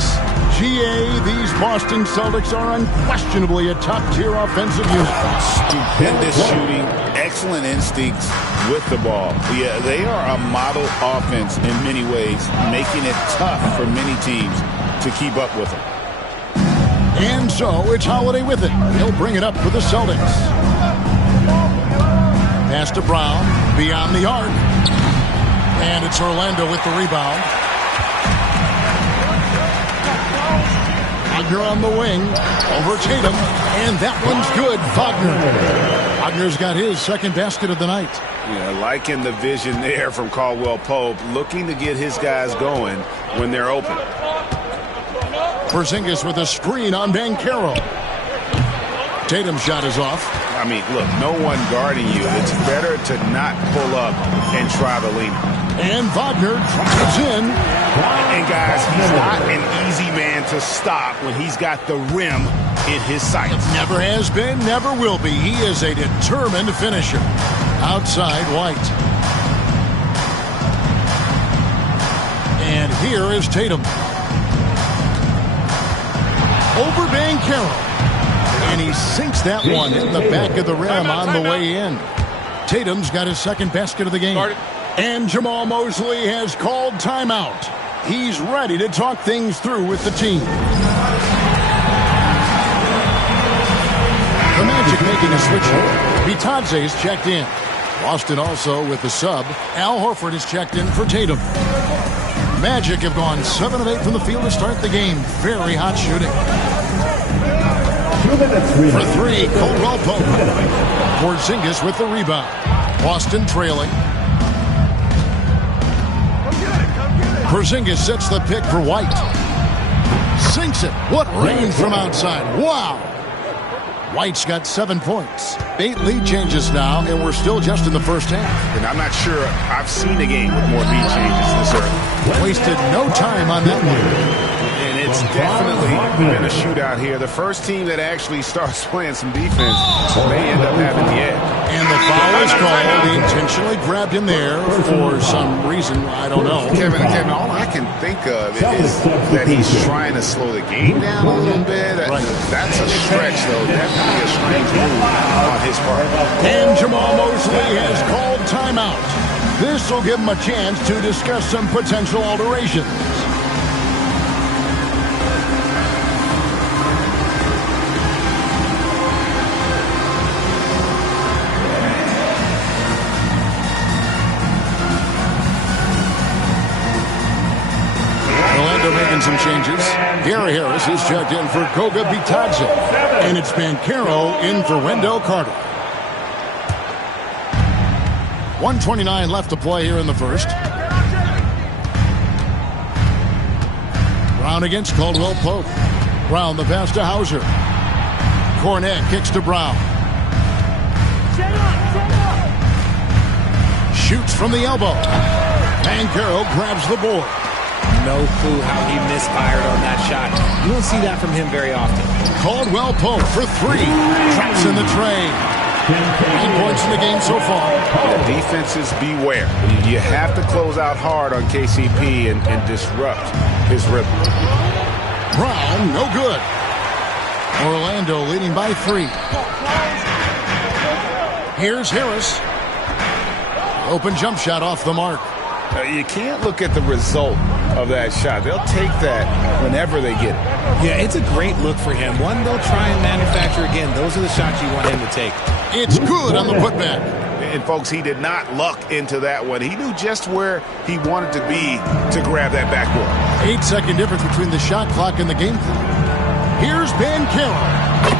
GA, these Boston Celtics are unquestionably a top-tier offensive unit. Stupendous shooting, excellent instincts with the ball. Yeah, they are a model offense in many ways, making it tough for many teams to keep up with them. And so it's Holiday with it. He'll bring it up for the Celtics. Pass to Brown, beyond the arc. And it's Orlando with the rebound. Wagner on the wing, over Tatum, and that one's good. Wagner's got his second basket of the night. Yeah, liking the vision there from Caldwell Pope, looking to get his guys going when they're open. Porzingis with a screen on Banchero. Tatum's shot is off. I mean, look, no one guarding you. It's better to not pull up and try to lean. And Wagner drives in. And guys, he's not an easy man to stop when he's got the rim in his sights. Never has been, never will be. He is a determined finisher. Outside White. And here is Tatum. Over Banchero. And he sinks that one in the back of the rim on the way in. Tatum's got his second basket of the game. And Jamal Mosley has called timeout. He's ready to talk things through with the team. The Magic making a switch here. Bitadze is checked in. Boston also with the sub. Al Horford is checked in for Tatum. Magic have gone 7 of 8 from the field to start the game. Very hot shooting. For 3, Caldwell Pope. Porzingis with the rebound. Boston trailing. Porzingis sets the pick for White. Sinks it. What range from outside. Wow. White's got 7 points. 8 lead changes now, and we're still just in the first half. And I'm not sure I've seen a game with more lead changes this early. Wasted no time on that one. And it's definitely been a shootout here. The first team that actually starts playing some defense may end up having the edge. And the foul is called. He intentionally grabbed him there for some reason. I don't know. Kevin, all I can think of is that he's trying to slow the game down a little bit. That's a stretch, though. Definitely a strange move on his part. And Jamal Mosley has called timeout. This will give him a chance to discuss some potential alterations. Making some changes. Gary Harris is checked in for Goga Bitadze. And it's Banchero in for Wendell Carter. 1:29 left to play here in the first. Brown against Caldwell Pope. Brown the pass to Hauser. Cornet kicks to Brown. Shoots from the elbow. Banchero grabs the board. No clue how he misfired on that shot. You don't see that from him very often. Caldwell Pope for 3. Drops in the tray. 9 points in the game so far. The defenses beware. You have to close out hard on KCP and disrupt his rhythm. Brown, no good. Orlando leading by 3. Here's Harris. Open jump shot off the mark. You can't look at the result of that shot. They'll take that whenever they get it. Yeah, it's a great look for him. One they'll try and manufacture again. Those are the shots you want him to take. It's good on the putback. And, folks, he did not luck into that one. He knew just where he wanted to be to grab that backboard. 8-second difference between the shot clock and the game clock. Here's Banchero.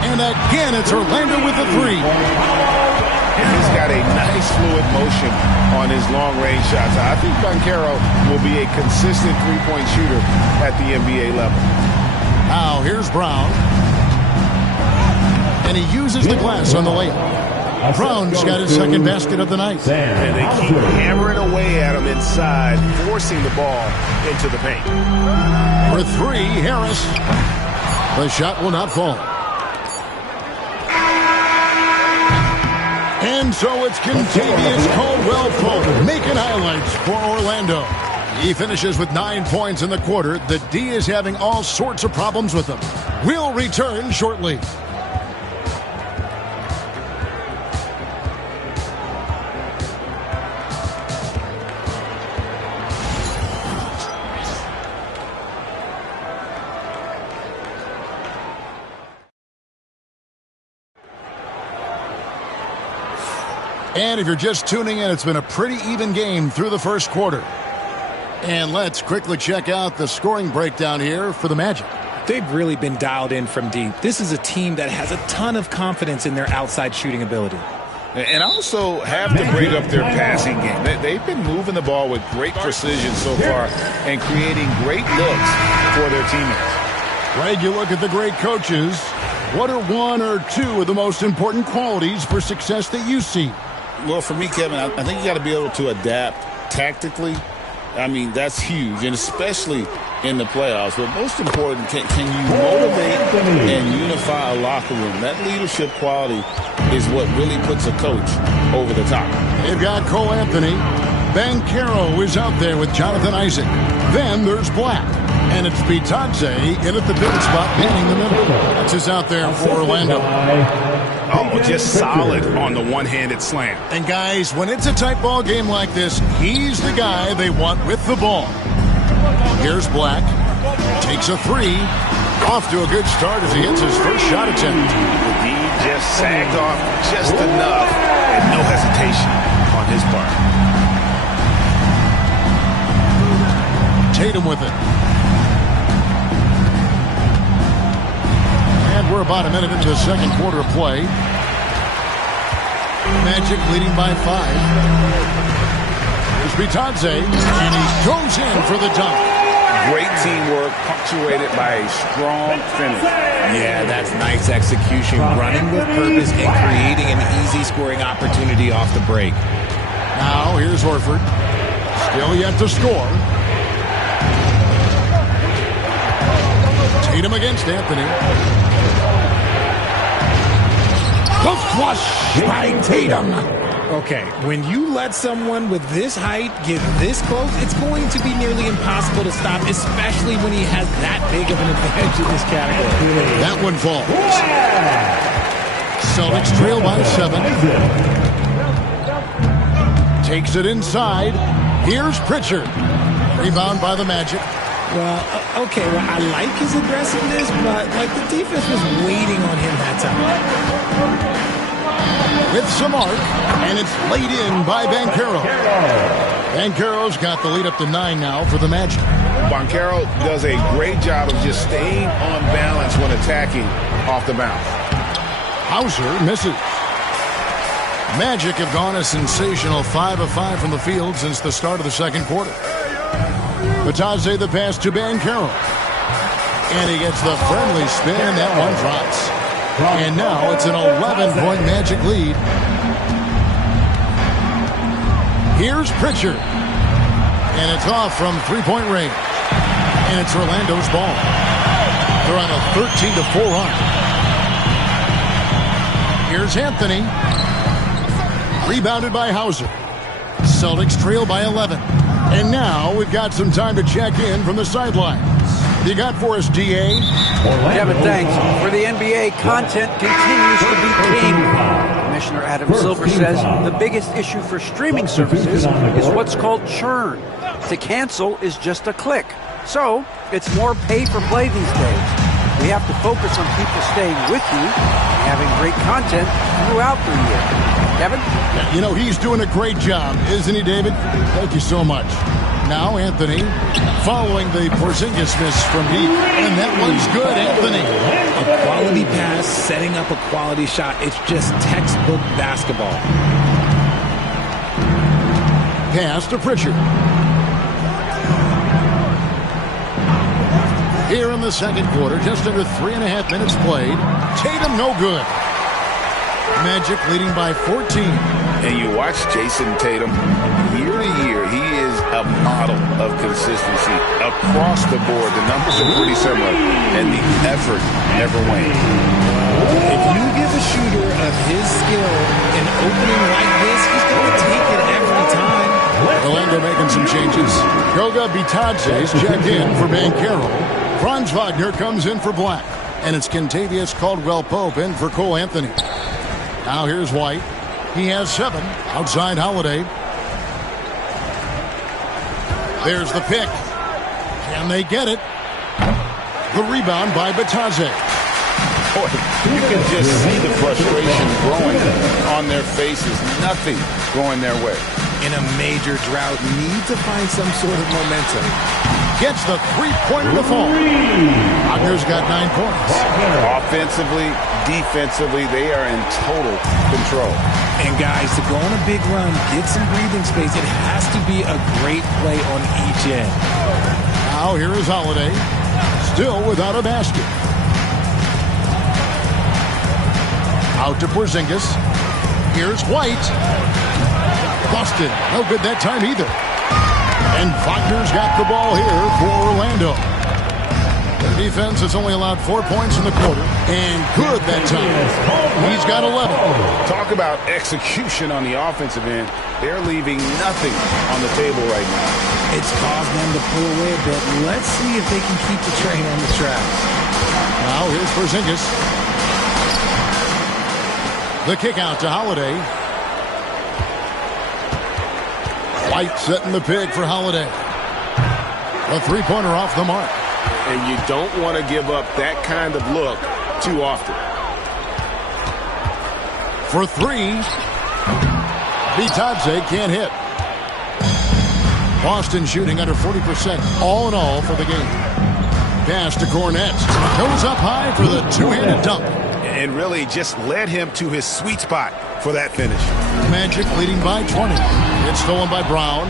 And again, it's Orlando with the three. And he's got a nice fluid motion on his long-range shots. I think Banchero will be a consistent three-point shooter at the NBA level. Now, here's Brown. And he uses the glass on the layup. Brown's got his second basket of the night. And they keep hammering away at him inside, forcing the ball into the paint. For three, Harris. The shot will not fall. And so it's Kentavious Caldwell-Pope making highlights for Orlando. He finishes with 9 points in the quarter. The D is having all sorts of problems with him. We'll return shortly. And if you're just tuning in, it's been a pretty even game through the first quarter. And let's quickly check out the scoring breakdown here for the Magic. They've really been dialed in from deep. This is a team that has a ton of confidence in their outside shooting ability. And also have to break up their passing game. They've been moving the ball with great precision so far and creating great looks for their teammates. Greg, you look at the great coaches. What are one or two of the most important qualities for success that you see? Well, for me, Kevin, I think you got to be able to adapt tactically. I mean, that's huge, and especially in the playoffs. But most important, can you motivate and unify a locker room? That leadership quality is what really puts a coach over the top. They've got Cole Anthony. Banchero is out there with Jonathan Isaac. Then there's Black. And it's Bitadze in at the pivot spot, manning the middle. That's just out there for Orlando. Oh, just solid on the one-handed slam. And guys, when it's a tight ball game like this, he's the guy they want with the ball. Here's Black. Takes a three. Off to a good start as he hits his first shot attempt. He just sagged off just enough and no hesitation on his part. Tatum with it. And we're about a minute into the second quarter of play. Magic leading by 5. Here's Bitadze, and he goes in for the dunk. Great teamwork, punctuated by a strong finish. Yeah, that's nice execution, running with purpose and creating an easy scoring opportunity off the break. Now here's Horford. Still yet to score. Tatum against Anthony. The flush by Tatum. Okay, when you let someone with this height get this close, it's going to be nearly impossible to stop, especially when he has that big of an advantage in this category. That one falls. Celtics trail by 7. Takes it inside. Here's Pritchard. Rebound by the Magic. Well, okay, well, I like his aggressiveness, but like the defense was waiting on him that time. With some arc, and it's laid in by Banchero. Banchero's got the lead up to 9 now for the Magic. Banchero does a great job of just staying on balance when attacking off the bounce. Hauser misses. Magic have gone a sensational 5 of 5 from the field since the start of the second quarter. Bitadze the pass to Banchero. And he gets the friendly spin, and that one drops. And now it's an 11-point Magic lead. Here's Pritchard. And it's off from three-point range. And it's Orlando's ball. They're on a 13-4 run. Here's Anthony. Rebounded by Hauser. Celtics trail by 11. And now we've got some time to check in from the sidelines. You got for us, D.A.? Kevin, thanks. For the NBA, content continues to be king. Commissioner Adam Silver says the biggest issue for streaming services is what's called churn. To cancel is just a click. So it's more pay for play these days. We have to focus on people staying with you and having great content throughout the year. Kevin? You know, he's doing a great job, isn't he, David? Thank you so much. Now, Anthony, following the Porzingis miss from deep, and that one's good, Anthony. A quality pass, setting up a quality shot. It's just textbook basketball. Pass to Pritchard. Here in the second quarter, just under 3.5 minutes played. Tatum, no good. Magic leading by 14. And you watch Jason Tatum, year to year, he is a model of consistency across the board. The numbers are pretty similar, and the effort never wanes. If you give a shooter of his skill an opening like this, he's going to take it every time. Orlando making some changes. Goga Bitadze's checked in for Banchero. Franz Wagner comes in for Black. And it's Kentavious Caldwell-Pope in for Cole Anthony. Now here's White. He has 7 outside Holiday. There's the pick. Can they get it? The rebound by Bitadze. Boy, you can just see the frustration growing on their faces. Nothing going their way. In a major drought, need to find some sort of momentum. Gets the three-pointer to fall. Wagner's got 9 points. Offensively, defensively, they are in total control. And guys, to go on a big run, get some breathing space, it has to be a great play on each end. Now here is Holiday, still without a basket. Out to Porzingis. Here's White. Busted. No good that time either. And Wagner's got the ball here for Orlando. Their defense has only allowed 4 points in the quarter. And good that time. He's got 11. Talk about execution on the offensive end. They're leaving nothing on the table right now. It's caused them to pull away a bit. Let's see if they can keep the train on the tracks. Now here's Porzingis. The kick out to Holiday. White setting the pick for Holiday. A three-pointer off the mark. And you don't want to give up that kind of look too often. For 3. Bitadze can't hit. Boston shooting under 40% all in all for the game. Pass to Cornette. Goes up high for the two-handed dunk. And really just led him to his sweet spot for that finish. Magic leading by 20. It's stolen by Brown.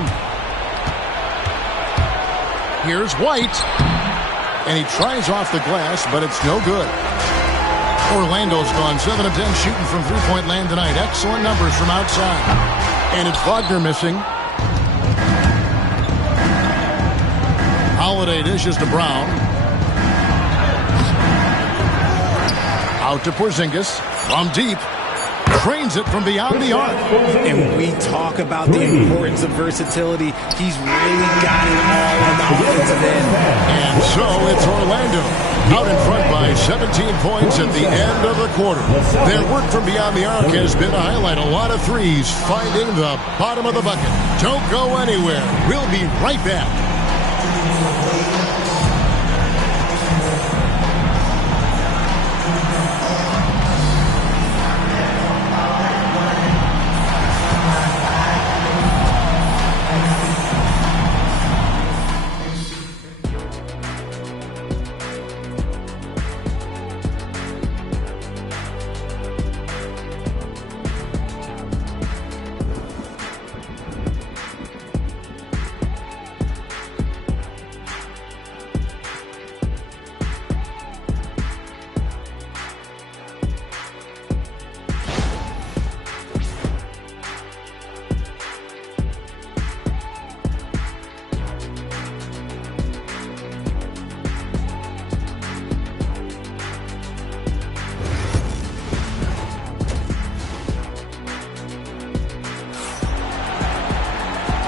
Here's White. And he tries off the glass, but it's no good. Orlando's gone 7 of 10 shooting from three-point land tonight. Excellent numbers from outside. And it's Wagner missing. Holiday dishes to Brown. Out to Porzingis from deep. Trains it from beyond the arc. And we talk about the importance of versatility. He's really got it all on the offensive end. And so it's Orlando out in front by 17 points at the end of the quarter. Their work from beyond the arc has been to highlight a lot of threes, finding the bottom of the bucket. Don't go anywhere. We'll be right back.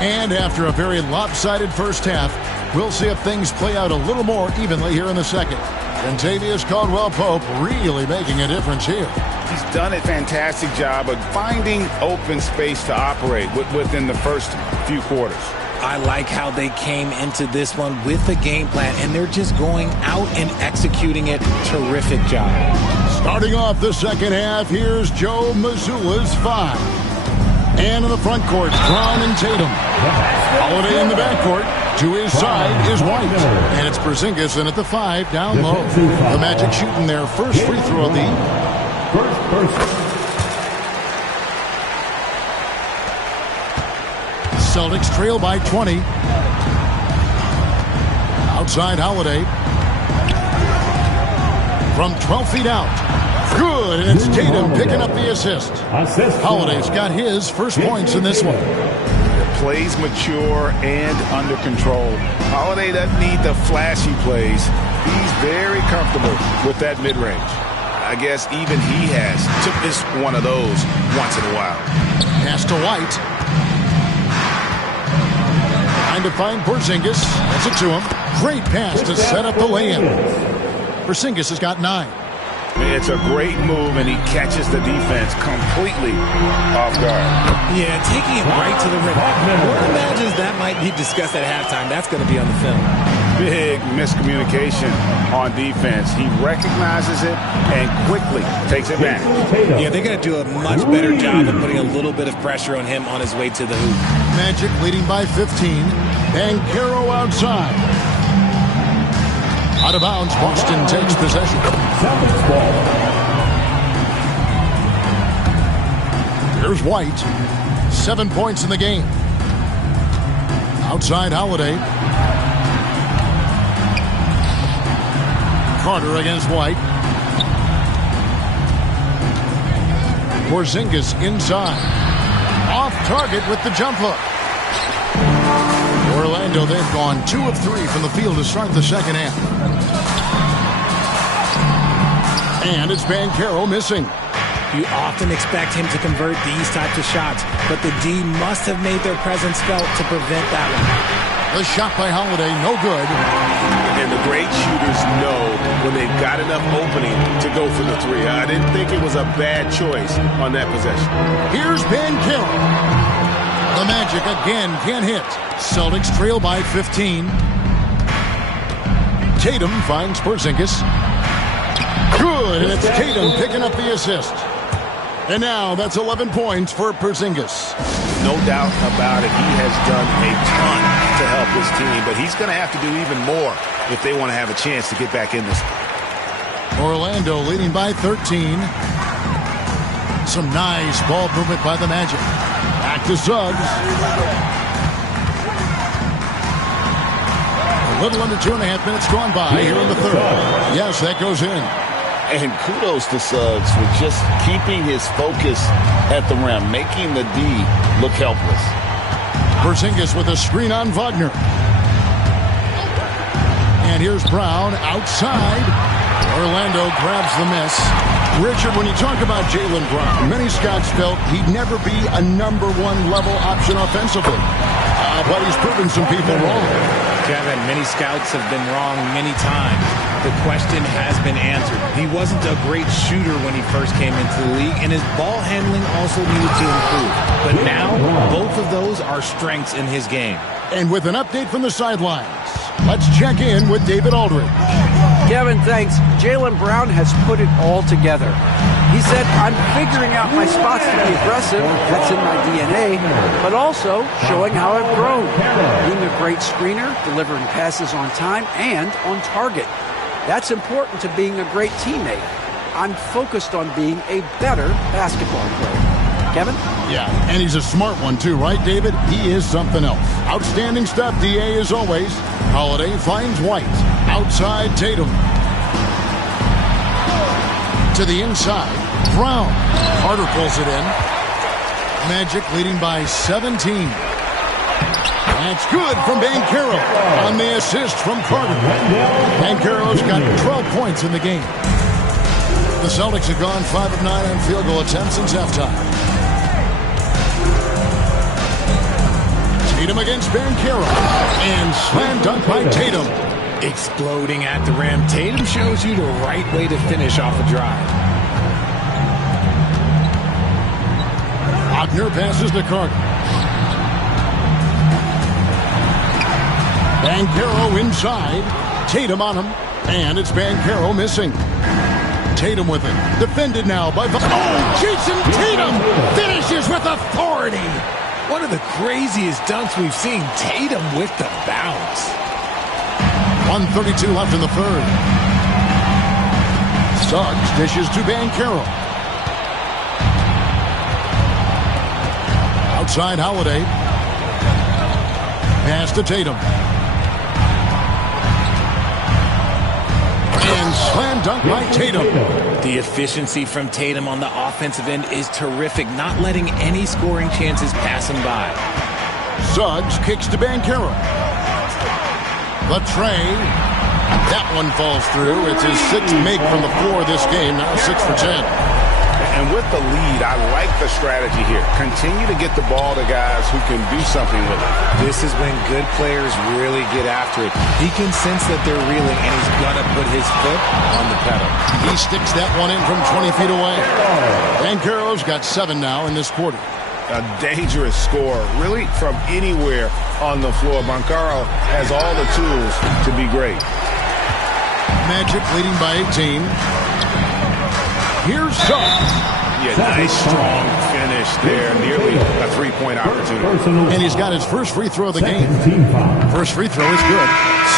And after a very lopsided first half, we'll see if things play out a little more evenly here in the second. Kentavious Caldwell-Pope really making a difference here. He's done a fantastic job of finding open space to operate within the first few quarters. I like how they came into this one with a game plan, and they're just going out and executing it. Terrific job. Starting off the second half, here's Joe Mazzulla's 5. And in the front court, Brown and Tatum. Holiday in the backcourt. To his side is White. And it's Porzingis in at the 5, down low. The Magic shooting their first free throw of the Celtics trail by 20. Outside Holiday. From 12 feet out. Good, and it's Tatum picking up the assist. Holiday's got his first points in this one. The plays mature and under control. Holiday doesn't need the flashy plays. He's very comfortable with that mid-range. I guess even he took this one of those once in a while. Pass to White. Trying to find Porzingis. That's it to him. Great pass to set up the lay-in. Porzingis has got 9. It's a great move, and he catches the defense completely off guard. Yeah, taking it right to the rim. One imagines that might be discussed at halftime. That's going to be on the film. Big miscommunication on defense. He recognizes it and quickly takes it back. Yeah, they're going to do a much better job of putting a little bit of pressure on him on his way to the hoop. Magic leading by 15. Banchero outside. Out of bounds, Boston takes possession. Here's White. 7 points in the game. Outside Holiday. Carter against White. Porzingis inside. Off target with the jump hook. Orlando, they've gone 2 of 3 from the field to start the second half. And it's Banchero missing. You often expect him to convert these types of shots, but the D must have made their presence felt to prevent that one. The shot by Holiday, no good. And the great shooters know when they've got enough opening to go for the 3. I didn't think it was a bad choice on that possession. Here's Banchero. The Magic again can't hit. Celtics trail by 15. Tatum finds Porzingis. Good, and it's Tatum picking up the assist. And now that's 11 points for Porzingis. No doubt about it. He has done a ton to help his team, but he's going to have to do even more if they want to have a chance to get back in this. Orlando leading by 13. Some nice ball movement by the Magic. Back to Suggs. A little under 2.5 minutes gone by here in the third. Yes, that goes in. And kudos to Suggs for just keeping his focus at the rim, making the D look helpless. Porzingis with a screen on Wagner. And here's Brown outside. Orlando grabs the miss. Richard, when you talk about Jaylen Brown, many scouts felt he'd never be a #1 level option offensively. But he's proven some people wrong. Kevin, many scouts have been wrong many times. The question has been answered. He wasn't a great shooter when he first came into the league, and his ball handling also needed to improve. But now, both of those are strengths in his game. And with an update from the sidelines, let's check in with David Aldridge. Kevin, thanks. Jaylen Brown has put it all together. He said, I'm figuring out my spots to be aggressive. That's in my DNA. But also showing how I've grown. Being a great screener, delivering passes on time and on target. That's important to being a great teammate. I'm focused on being a better basketball player. Kevin? Yeah, and he's a smart one too, right, David? He is something else. Outstanding stuff, DA, as always. Holiday finds White. Outside Tatum. To the inside. Brown. Carter pulls it in. Magic leading by 17. That's good from Banchero on the assist from Carter. Banchero's got 12 points in the game. The Celtics have gone 5 of 9 on field goal attempts since halftime. Tatum against Banchero. And slam dunk by Tatum. Exploding at the rim. Tatum shows you the right way to finish off a drive. Wagner passes to Carter. Banchero inside. Tatum on him. And it's Banchero missing. Tatum with it. Defended now by... Jason Tatum finishes with authority. One of the craziest dunks we've seen. Tatum with the bounce. 1:32 left in the third. Suggs dishes to Banchero. Outside Holiday. Pass to Tatum. And slam dunk by Tatum. The efficiency from Tatum on the offensive end is terrific, not letting any scoring chances pass him by. Suggs kicks to Banchero. The tray. That one falls through. It's his sixth make from the floor this game. Now 6 for 10. And with the lead, I like the strategy here. Continue to get the ball to guys who can do something with it. This is when good players really get after it. He can sense that they're reeling, and he's going to put his foot on the pedal. He sticks that one in from 20 feet away. Banchero's got 7 now in this quarter. A dangerous score, really from anywhere on the floor. Banchero has all the tools to be great. Magic leading by 18. Here's Suggs. Yeah, nice strong finish there. Nearly a three-point opportunity. And he's got his first free throw of the game. First free throw is good.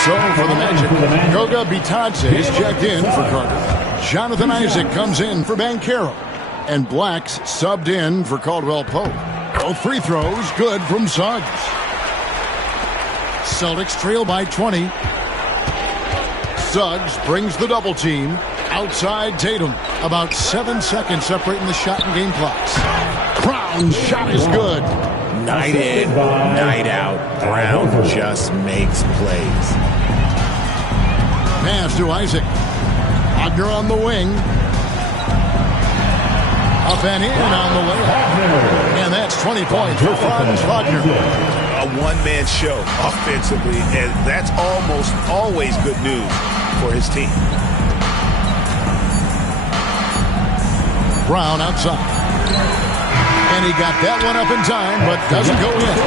So for the Magic, Goga Bitadze is checked in for Carter. Jonathan Isaac comes in for Banchero. And Black's subbed in for Caldwell Pope. Both free throws good from Suggs. Celtics trail by 20. Suggs brings the double team. Outside Tatum. About 7 seconds separating the shot and game clocks. Brown's shot is good. Night in, night out. Brown just makes plays. Pass to Isaac. Wagner on the wing. Up and in on the way. And that's 20 points for Franz Wagner. A one-man show offensively, and that's almost always good news for his team. Brown outside. And he got that one up in time, but doesn't go in.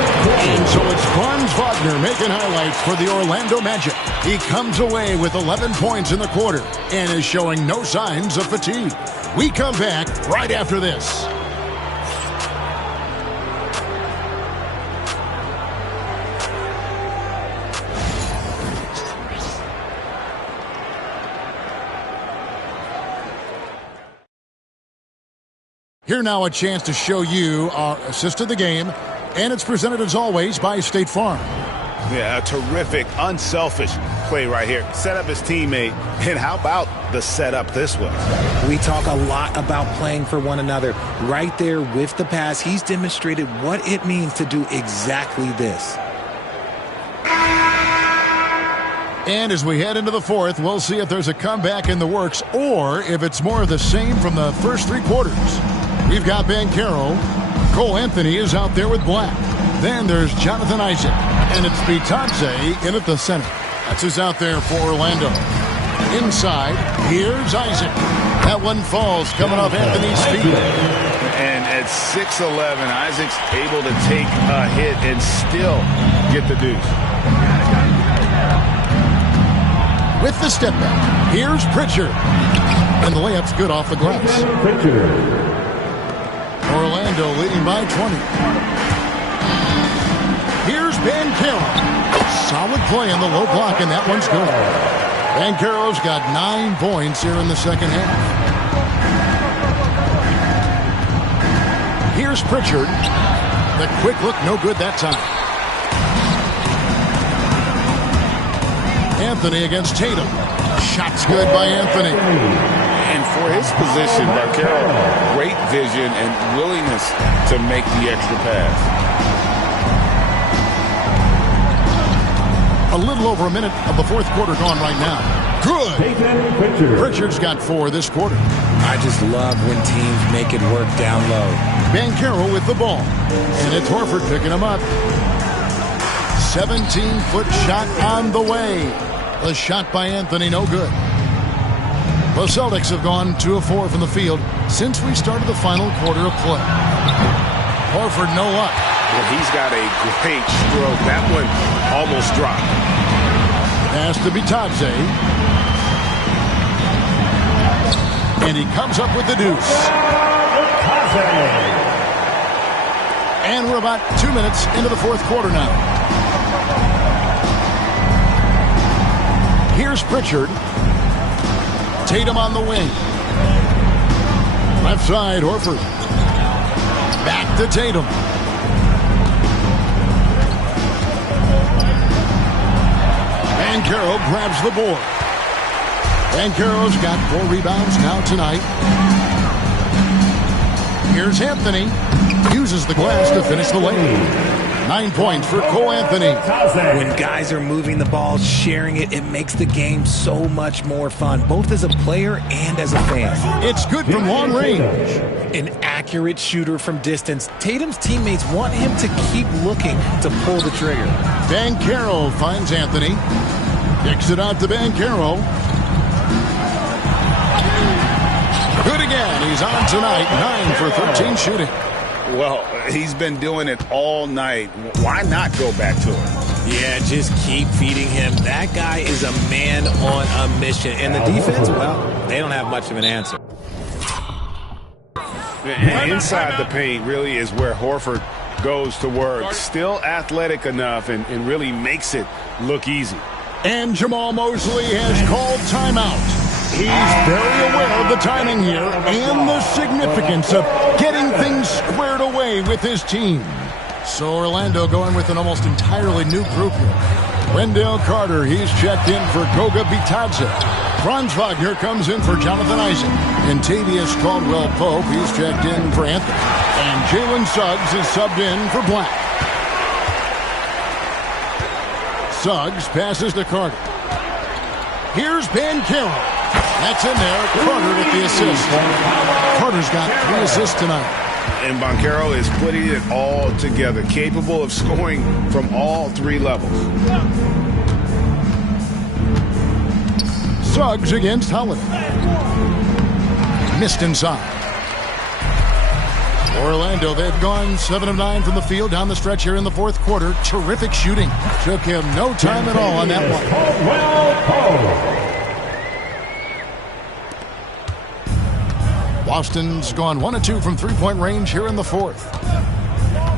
And so it's Franz Wagner making highlights for the Orlando Magic. He comes away with 11 points in the quarter and is showing no signs of fatigue. We come back right after this. Here now a chance to show you our assist of the game, and it's presented as always by State Farm. Yeah, a terrific, unselfish play right here. Set up his teammate, and how about the setup this was? We talk a lot about playing for one another. Right there with the pass, he's demonstrated what it means to do exactly this. And as we head into the fourth, we'll see if there's a comeback in the works or if it's more of the same from the first 3 quarters. We've got Banchero. Cole Anthony is out there with Black. Then there's Jonathan Isaac. And it's Bitadze in at the center. That's who's out there for Orlando. Inside, here's Isaac. That one falls coming off Anthony's feet. And at 6'11", Isaac's able to take a hit and still get the deuce. With the step back, here's Pritchard. And the layup's good off the glass. Orlando leading by 20. Here's Banchero. Solid play in the low block, and that one's good. Banchero's got 9 points here in the second half. Here's Pritchard. The quick look, no good that time. Anthony against Tatum. Shot's good by Anthony. And for his position, Banchero, great vision and willingness to make the extra pass. A little over a minute of the fourth quarter gone right now. Good. Pritchard's got 4 this quarter. I just love when teams make it work down low. Banchero with the ball. And it's Horford picking him up. 17-foot shot on the way. The shot by Anthony, no good. The Celtics have gone 2 of 4 from the field since we started the final quarter of play. Horford, no luck. Well, he's got a great stroke. That one almost dropped. Pass to Bitadze. And he comes up with the deuce. And we're about 2 minutes into the fourth quarter now. Here's Pritchard. Tatum on the wing. Left side, Horford. Back to Tatum. Banchero grabs the board. Banchero's got 4 rebounds now tonight. Here's Anthony. Uses the glass to finish the lane. 9 points for Cole Anthony. When guys are moving the ball, sharing it, it makes the game so much more fun, both as a player and as a fan. It's good from long range. An accurate shooter from distance. Tatum's teammates want him to keep looking to pull the trigger. Banchero finds Anthony. Kicks it out to Banchero. Good again. He's on tonight. 9 for 13 shooting. Well, he's been doing it all night. Why not go back to it? Yeah, just keep feeding him. That guy is a man on a mission. And the defense, well, they don't have much of an answer. Inside the paint really is where Horford goes to work. Still athletic enough and really makes it look easy. And Jamal Mosley has called timeout. He's very aware of the timing here and the significance of getting things squared away with his team. So Orlando going with an almost entirely new group here. Wendell Carter, he's checked in for Goga Bitadze. Franz Wagner comes in for Jonathan Isaac. And Tavius Caldwell-Pope, he's checked in for Anthony. And Jalen Suggs is subbed in for Black. Suggs passes to Carter. Here's Banchero. That's in there. Carter with the assist. Carter's got 3 assists tonight. And Banchero is putting it all together, capable of scoring from all 3 levels. Suggs against Holiday. Missed inside. Orlando, they've gone 7 of 9 from the field down the stretch here in the fourth quarter. Terrific shooting. Took him no time at all on that one. Boston's gone 1 of 2 from three-point range here in the fourth.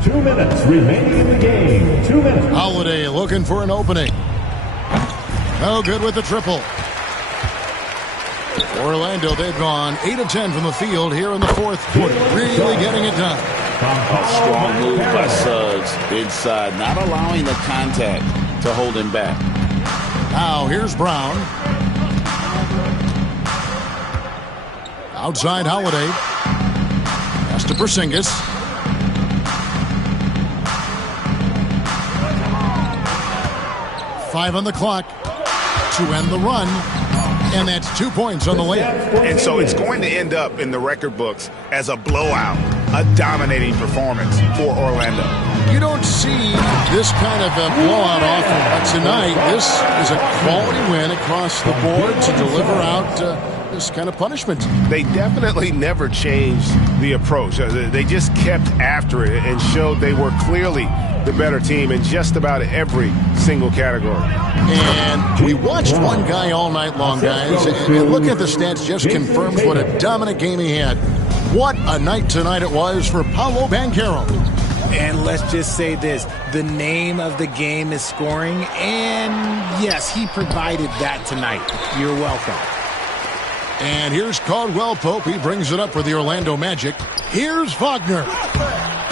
2 minutes remaining in the game. 2 minutes. Holiday looking for an opening. No good with the triple. Orlando, they've gone 8 of 10 from the field here in the fourth quarter. Really getting it done. A strong move by Suggs inside, not allowing the contact to hold him back. Now here's Brown. Outside Holiday. Pass to Porzingis. Five on the clock to end the run. And that's 2 points on the layup. And so it's going to end up in the record books as a blowout, a dominating performance for Orlando. You don't see this kind of a blowout often, but tonight this is a quality win across the board to deliver out this kind of punishment. They definitely never changed the approach. They just kept after it and showed they were clearly the better team in just about every single category. And we watched one guy all night long, guys, and looking at the stats just confirms what a dominant game he had. What a night tonight it was for Paolo Banchero. And let's just say this, the name of the game is scoring, and yes, he provided that tonight. You're welcome. And here's Caldwell-Pope. He brings it up for the Orlando Magic. Here's Wagner.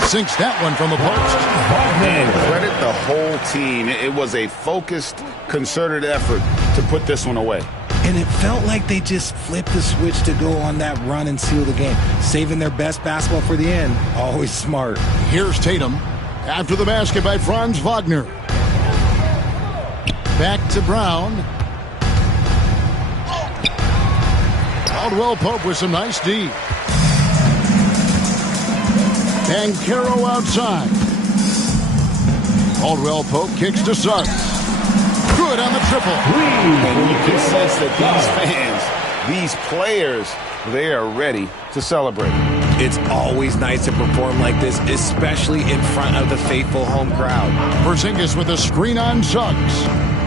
Sinks that one from the post. And credit the whole team. It was a focused, concerted effort to put this one away. And it felt like they just flipped the switch to go on that run and seal the game. Saving their best basketball for the end. Always smart. Here's Tatum. After the basket by Franz Wagner. Back to Brown. Caldwell-Pope with some nice D. Banchero outside. Caldwell-Pope kicks to Suggs. Good on the triple. And you can sense that these fans, these players, they are ready to celebrate. It's always nice to perform like this, especially in front of the faithful home crowd. Porzingis with a screen on Suggs.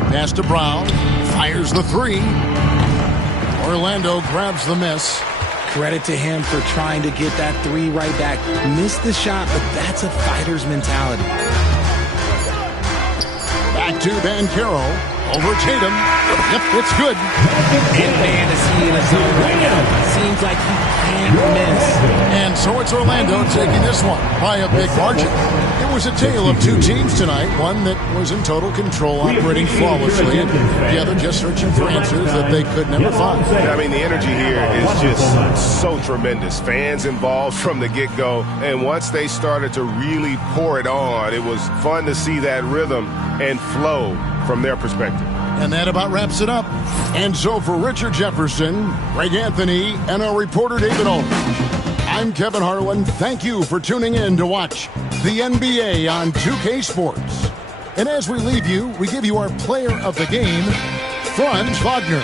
Pass to Brown. Fires the three. Orlando grabs the miss. Credit to him for trying to get that three right back. Missed the shot, but that's a fighter's mentality. Back to Banchero. Over Tatum. Yep, it's good. And man, is he in a zone right now. Seems like he can't miss. And so it's Orlando taking this one by a big margin. It was a tale of two teams tonight. One that was in total control, operating flawlessly. And the other just searching for answers that they could never find. I mean, the energy here is just so tremendous. Fans involved from the get-go. And once they started to really pour it on, it was fun to see that rhythm and flow from their perspective. And that about wraps it up. And so for Richard Jefferson, Greg Anthony, and our reporter David Aldridge, I'm Kevin Harlan. Thank you for tuning in to watch the NBA on 2K Sports. And as we leave you, we give you our player of the game, Franz Wagner.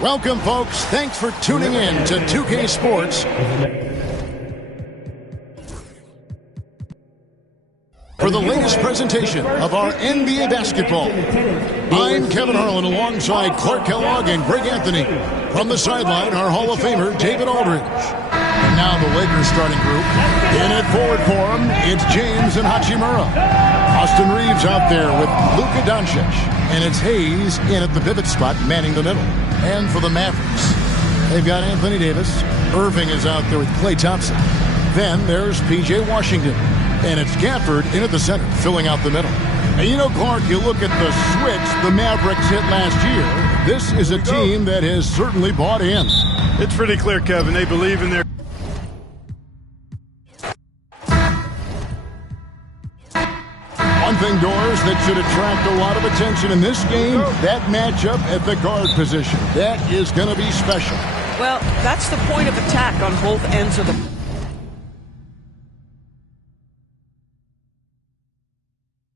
Welcome, folks. Thanks for tuning in to 2K Sports. For the latest presentation of our NBA basketball, I'm Kevin Harlan alongside Clark Kellogg and Greg Anthony. From the sideline, our Hall of Famer, David Aldridge. And now the Lakers starting group. In at forward for him, it's James and Hachimura. Austin Reeves out there with Luka Doncic. And it's Hayes in at the pivot spot, manning the middle. And for the Mavericks, they've got Anthony Davis. Irving is out there with Klay Thompson. Then there's P.J. Washington. And it's Gafford in at the center, filling out the middle. And you know, Clark, you look at the switch the Mavericks hit last year. This is a team that has certainly bought in. It's pretty clear, Kevin. They believe in their... One thing, Doris, that should attract a lot of attention in this game, that matchup at the guard position. That is going to be special. Well, that's the point of attack on both ends of the...